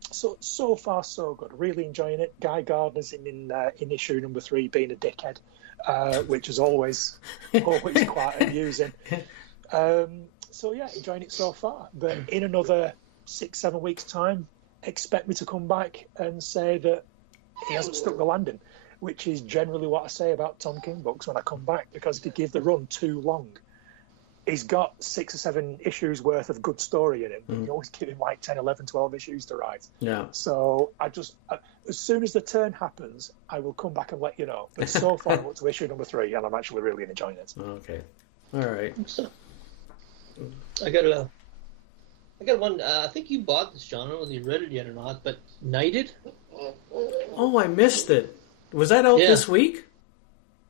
So far so good. Really enjoying it. Guy Gardner's in issue number 3 being a dickhead, which is always quite amusing. So yeah, enjoying it so far. But in another 6-7 weeks' time, expect me to come back and say that he hasn't stuck the landing, which is generally what I say about Tom King books when I come back, because if you give the run too long, he's got 6 or 7 issues worth of good story in it. You always give him like 10, 11, 12 issues to write. Yeah. So as soon as the turn happens, I will come back and let you know. But so far, I'm up to issue number 3, and I'm actually really enjoying it. Okay. All right. So, I got one. I think you bought this, John. I don't know whether you read it yet or not, but Knighted. Oh, I missed it. Was that out this week?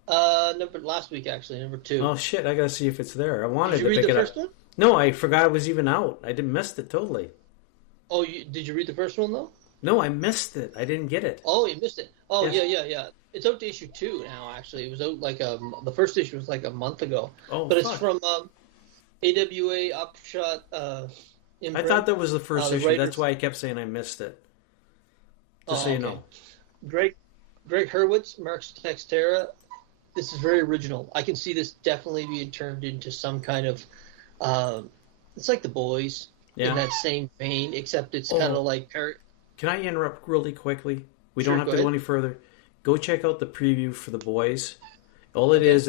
Last week actually, number 2. Oh shit! I gotta see if it's there. I wanted to pick it up. Did you read the first one? No, I forgot it was even out. I missed it totally. Oh, did you read the first one though? No, I missed it. I didn't get it. Oh, you missed it. Oh, yes. Yeah. It's out to issue 2 now. Actually, it was out the first issue was like a month ago. Oh, but it's from AWA Upshot. I thought that was the first issue. Writers. That's why I kept saying I missed it. Just so you know. Greg Hurwitz, Mark Textera. This is very original. I can see this definitely being turned into some kind of. It's like The Boys in that same vein, except it's kind of like. Can I interrupt really quickly? We don't have to go any further. Go check out the preview for The Boys. All it is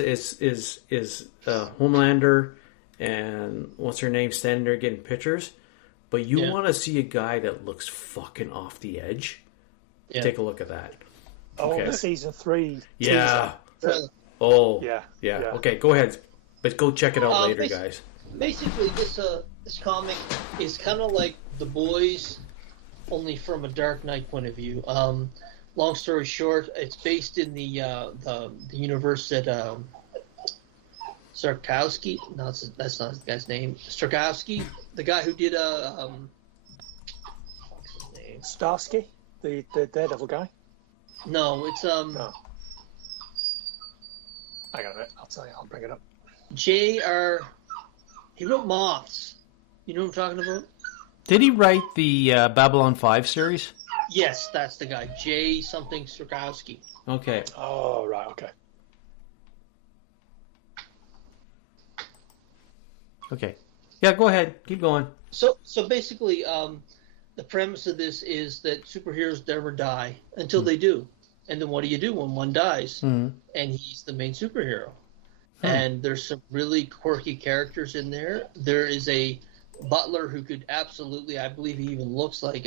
Homelander and what's her name standing there getting pictures. But you want to see a guy that looks fucking off the edge. Yeah. Take a look at that. Okay. Oh, season 3. Yeah. Oh. Yeah. Okay, go ahead. But go check it out later, guys. Basically, this comic is kind of like The Boys, only from a Dark Knight point of view. Long story short, it's based in the universe that Starkowski. No, that's not the guy's name. Starkowski, the guy who did what's his name? Starsky, the Daredevil guy. No, it's No. I got it. I'll tell you. I'll bring it up. J.R. He wrote Moths. You know what I'm talking about? Did he write the Babylon 5 series? Yes, that's the guy. J. something Starkowski. Okay. Oh, right. Okay. Okay. Yeah, go ahead. Keep going. So basically, the premise of this is that superheroes never die until they do. And then what do you do when one dies? And he's the main superhero. And there's some really quirky characters in there. There is a butler who could absolutely, I believe he even looks like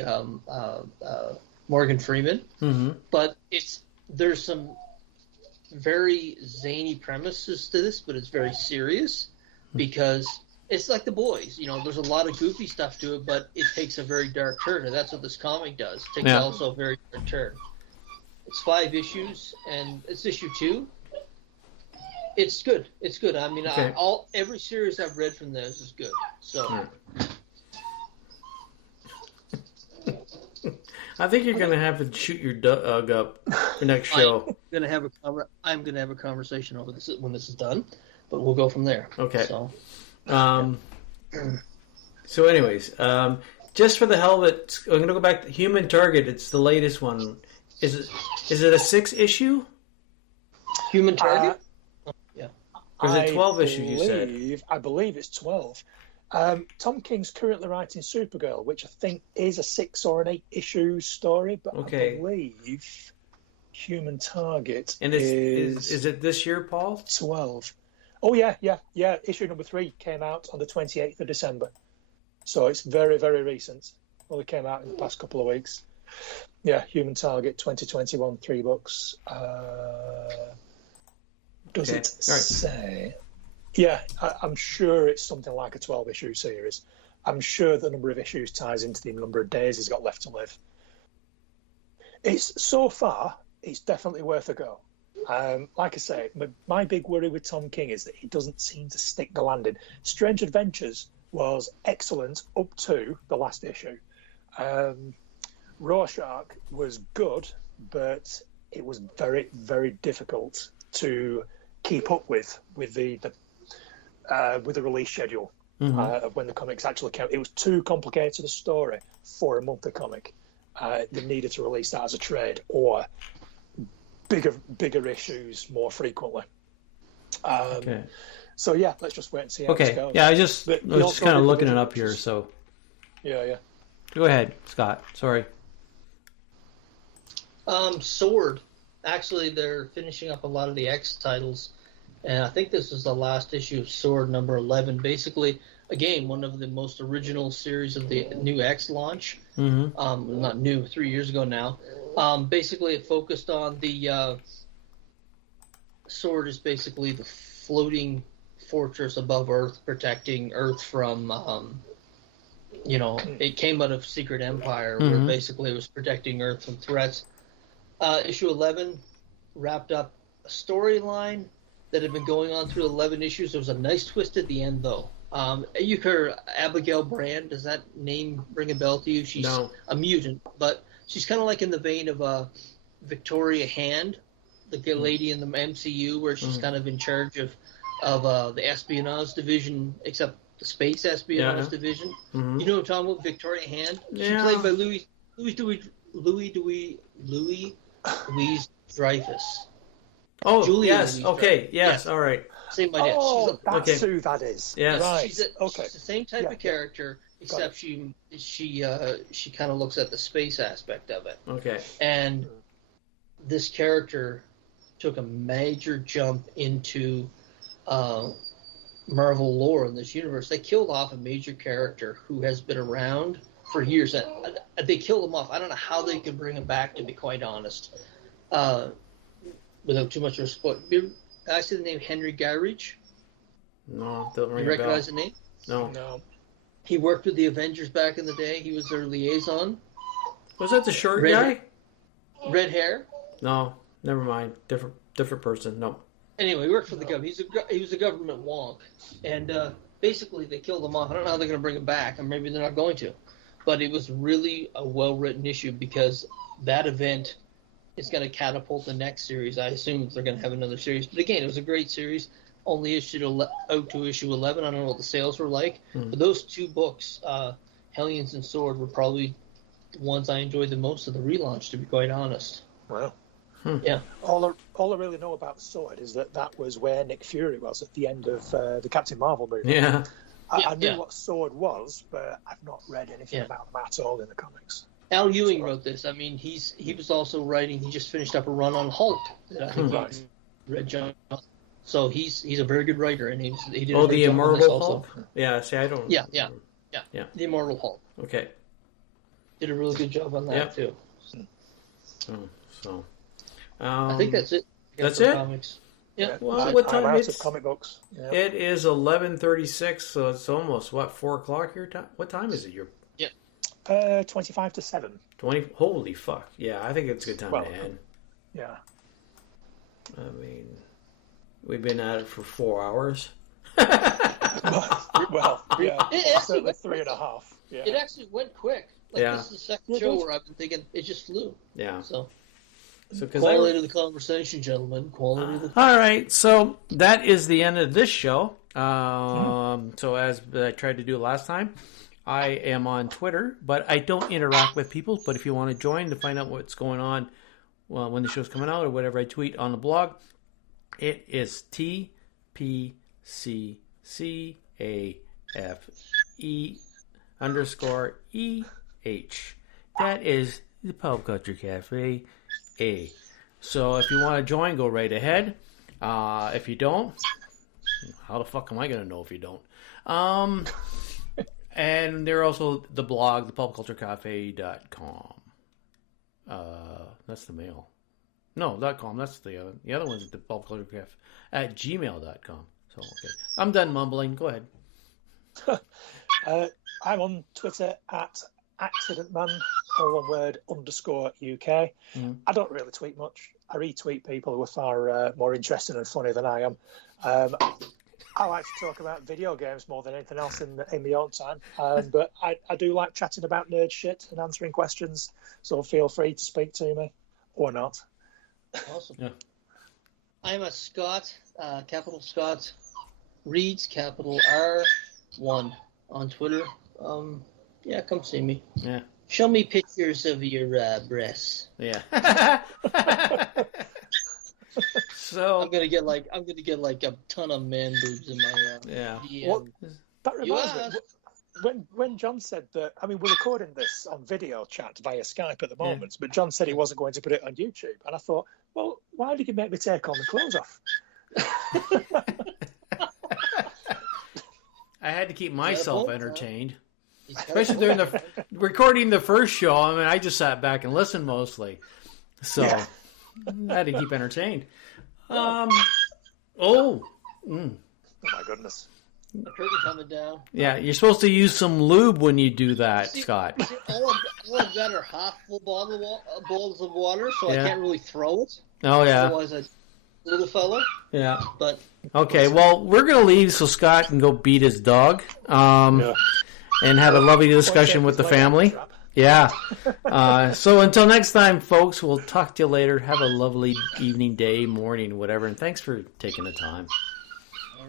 Morgan Freeman. But there's some very zany premises to this, but it's very serious because it's like The Boys. You know, there's a lot of goofy stuff to it, but it takes a very dark turn, and that's what this comic does. It takes also a very dark turn. It's 5 issues, and it's issue 2. It's good. It's good. I mean, every series I've read from this is good. So I think you're going to have to shoot your dog up for next show. I'm gonna have a conversation over this when this is done, but we'll go from there. Okay. So, anyways, just for the hell of it, I'm going to go back to Human Target. It's the latest one. Is it a 6 issue? Human Target? Yeah. Or is it 12 issues, you said? I believe it's 12. Tom King's currently writing Supergirl, which I think is a 6 or an 8 issue story, but I believe Human Target is it this year, Paul? 12. Oh, yeah. Issue number 3 came out on the 28th of December. So it's very, very recent. Well, it came out in the past couple of weeks. Yeah, Human Target 2021, 3 books. Does it say? Yeah, I'm sure it's something like a 12-issue series. I'm sure the number of issues ties into the number of days he's got left to live. So far, it's definitely worth a go. Like I say, my big worry with Tom King is that he doesn't seem to stick the landing. Strange Adventures was excellent up to the last issue. Rorschach was good, but it was very, very difficult to keep up with the release schedule of when the comics actually came. It was too complicated a story for a monthly comic. They needed to release that as a trade or bigger issues more frequently. So yeah, let's just wait and see how it goes. Yeah, I was just kind of looking it up here. So yeah. Go ahead, Scott. Sorry. Sword. Actually, they're finishing up a lot of the X titles, and I think this is the last issue of Sword number 11. Basically, again, one of the most original series of the new X launch. Not new, 3 years ago now. Basically, it focused on the Sword is basically the floating fortress above Earth, protecting Earth from, it came out of Secret Empire, where basically it was protecting Earth from threats. Issue 11 wrapped up a storyline that had been going on through 11 issues. There was a nice twist at the end, though. You heard Abigail Brand. Does that name ring a bell to you? She's a mutant, but she's kind of like in the vein of Victoria Hand, the lady in the MCU, where she's kind of in charge of the espionage division, except the space espionage division. You know what I'm talking about? Victoria Hand. She played by Louise Dreyfus. Oh, Julia yes. Louise Okay. Dreyfus. Yes. All right. Same idea. Oh, that's who that is. Yes. Right. She's the same type of character, except she kind of looks at the space aspect of it. Okay. And this character took a major jump into Marvel lore in this universe. They killed off a major character who has been around for years. They killed him off. I don't know how they could bring him back, to be quite honest, without too much of a spoil. I see the name Henry Gyrich. No, don't ring a bell. You recognize the name? No. He worked with the Avengers back in the day. He was their liaison. Was that the short guy? Red hair? No, never mind. Different person. No. Anyway, he worked for the government. He was a government wonk, and basically they killed him off. I don't know how they're going to bring him back, or maybe they're not going to. But it was really a well-written issue because that event is going to catapult the next series. I assume they're going to have another series. But again, it was a great series. Only issued out to issue 11. I don't know what the sales were like. But those two books, Hellions and Sword, were probably the ones I enjoyed the most of the relaunch, to be quite honest. Wow. Yeah. All I really know about Sword is that was where Nick Fury was at the end of the Captain Marvel movie. Yeah. I knew what Sword was, but I've not read anything about them at all in the comics. Al Ewing wrote this. I mean, he was also writing. He just finished up a run on Hulk that I think he read John. So he's a very good writer, and he did. Oh, the Immortal Hulk. Yeah. See, I don't. Yeah. The Immortal Hulk. Okay. Did a really good job on that too. So. I think that's it. That's it. Comics. Yeah. Well, what time is it? Comic books. Yeah. It is 11:36, so it's almost 4 o'clock your time. What time is it? 25 to 7. 20. Holy fuck! Yeah, I think it's a good time to end. Yeah. I mean, we've been at it for 4 hours. Well, yeah, It actually certainly went 3.5. Yeah. It actually went quick. Like, Yeah. this is the second show where I've been thinking it just flew. Yeah. So, because quality of the conversation, gentlemen. Quality of the. All right, so that is the end of this show. So as I tried to do last time, I am on Twitter, but I don't interact with people. But if you want to join to find out what's going on when the show's coming out or whatever I tweet on the blog, it is TPCCafe_EH. That is the Pub Culture Cafe A. So if you want to join, go right ahead. If you don't, how the fuck am I going to know if you don't? And they're also the blog, thepopculturecafe.com. That's the mail. No, .com. That's the other one's at the popculturecafe at gmail.com. So, okay. I'm done mumbling. Go ahead. I'm on Twitter at accidentman, all one word, _UK. I don't really tweet much. I retweet people who are far more interesting and funny than I am. I like to talk about video games more than anything else in my own time. But I do like chatting about nerd shit and answering questions. So feel free to speak to me or not. Awesome. Yeah. I'm a Scott, capital Scott, Reads, capital R1 on Twitter. Yeah, come see me. Yeah. Show me pictures of your breasts. Yeah. So I'm gonna get like a ton of man boobs in my yeah. DM. Well, that reminds me. When John said that, I mean, we're recording this on video chat via Skype at the moment, but John said he wasn't going to put it on YouTube. And I thought, well, why did you make me take all my clothes off? I had to keep myself entertained. Especially during the recording the first show. I mean, I just sat back and listened mostly. So I had to keep entertained. Oh my goodness. The curtain coming down. Yeah, you're supposed to use some lube when you do that, Scott. All I've got are half full bottles of water, so I can't really throw it. Oh, yeah. Otherwise, I little fella. Yeah. But okay, well, we're going to leave so Scott can go beat his dog and have a lovely discussion with the family. Yeah. So until next time, folks, we'll talk to you later. Have a lovely evening, day, morning, whatever, and thanks for taking the time.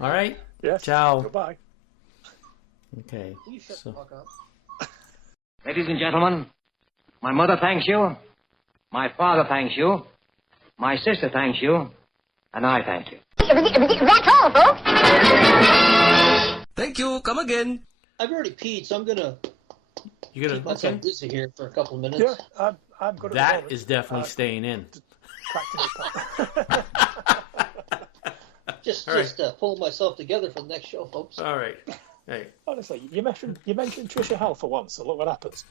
All right? Yes. Ciao. Goodbye. Okay. You shut the fuck up. Ladies and gentlemen, my mother thanks you, my father thanks you, my sister thanks you, and I thank you. That's all, folks. Thank you. Come again. I've already peed, so I'm gonna keep myself busy here for a couple of minutes. Yeah, I'm good at the That moment. is definitely staying in. Just pulling myself together for the next show, folks. All right. Hey. Honestly, you mentioned Trisha Hell for once, so look what happens.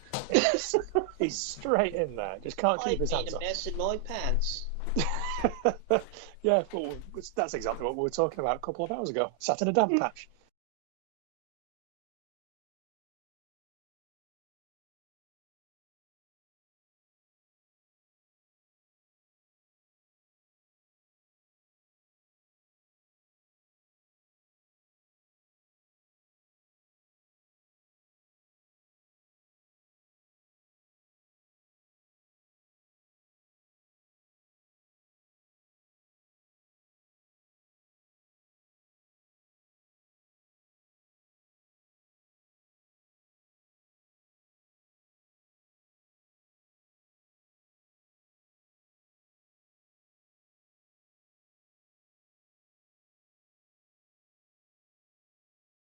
He's straight in there. Just can't keep his hands I off. made a mess in my pants. Yeah, well, that's exactly what we were talking about a couple of hours ago. Sat in a damp patch.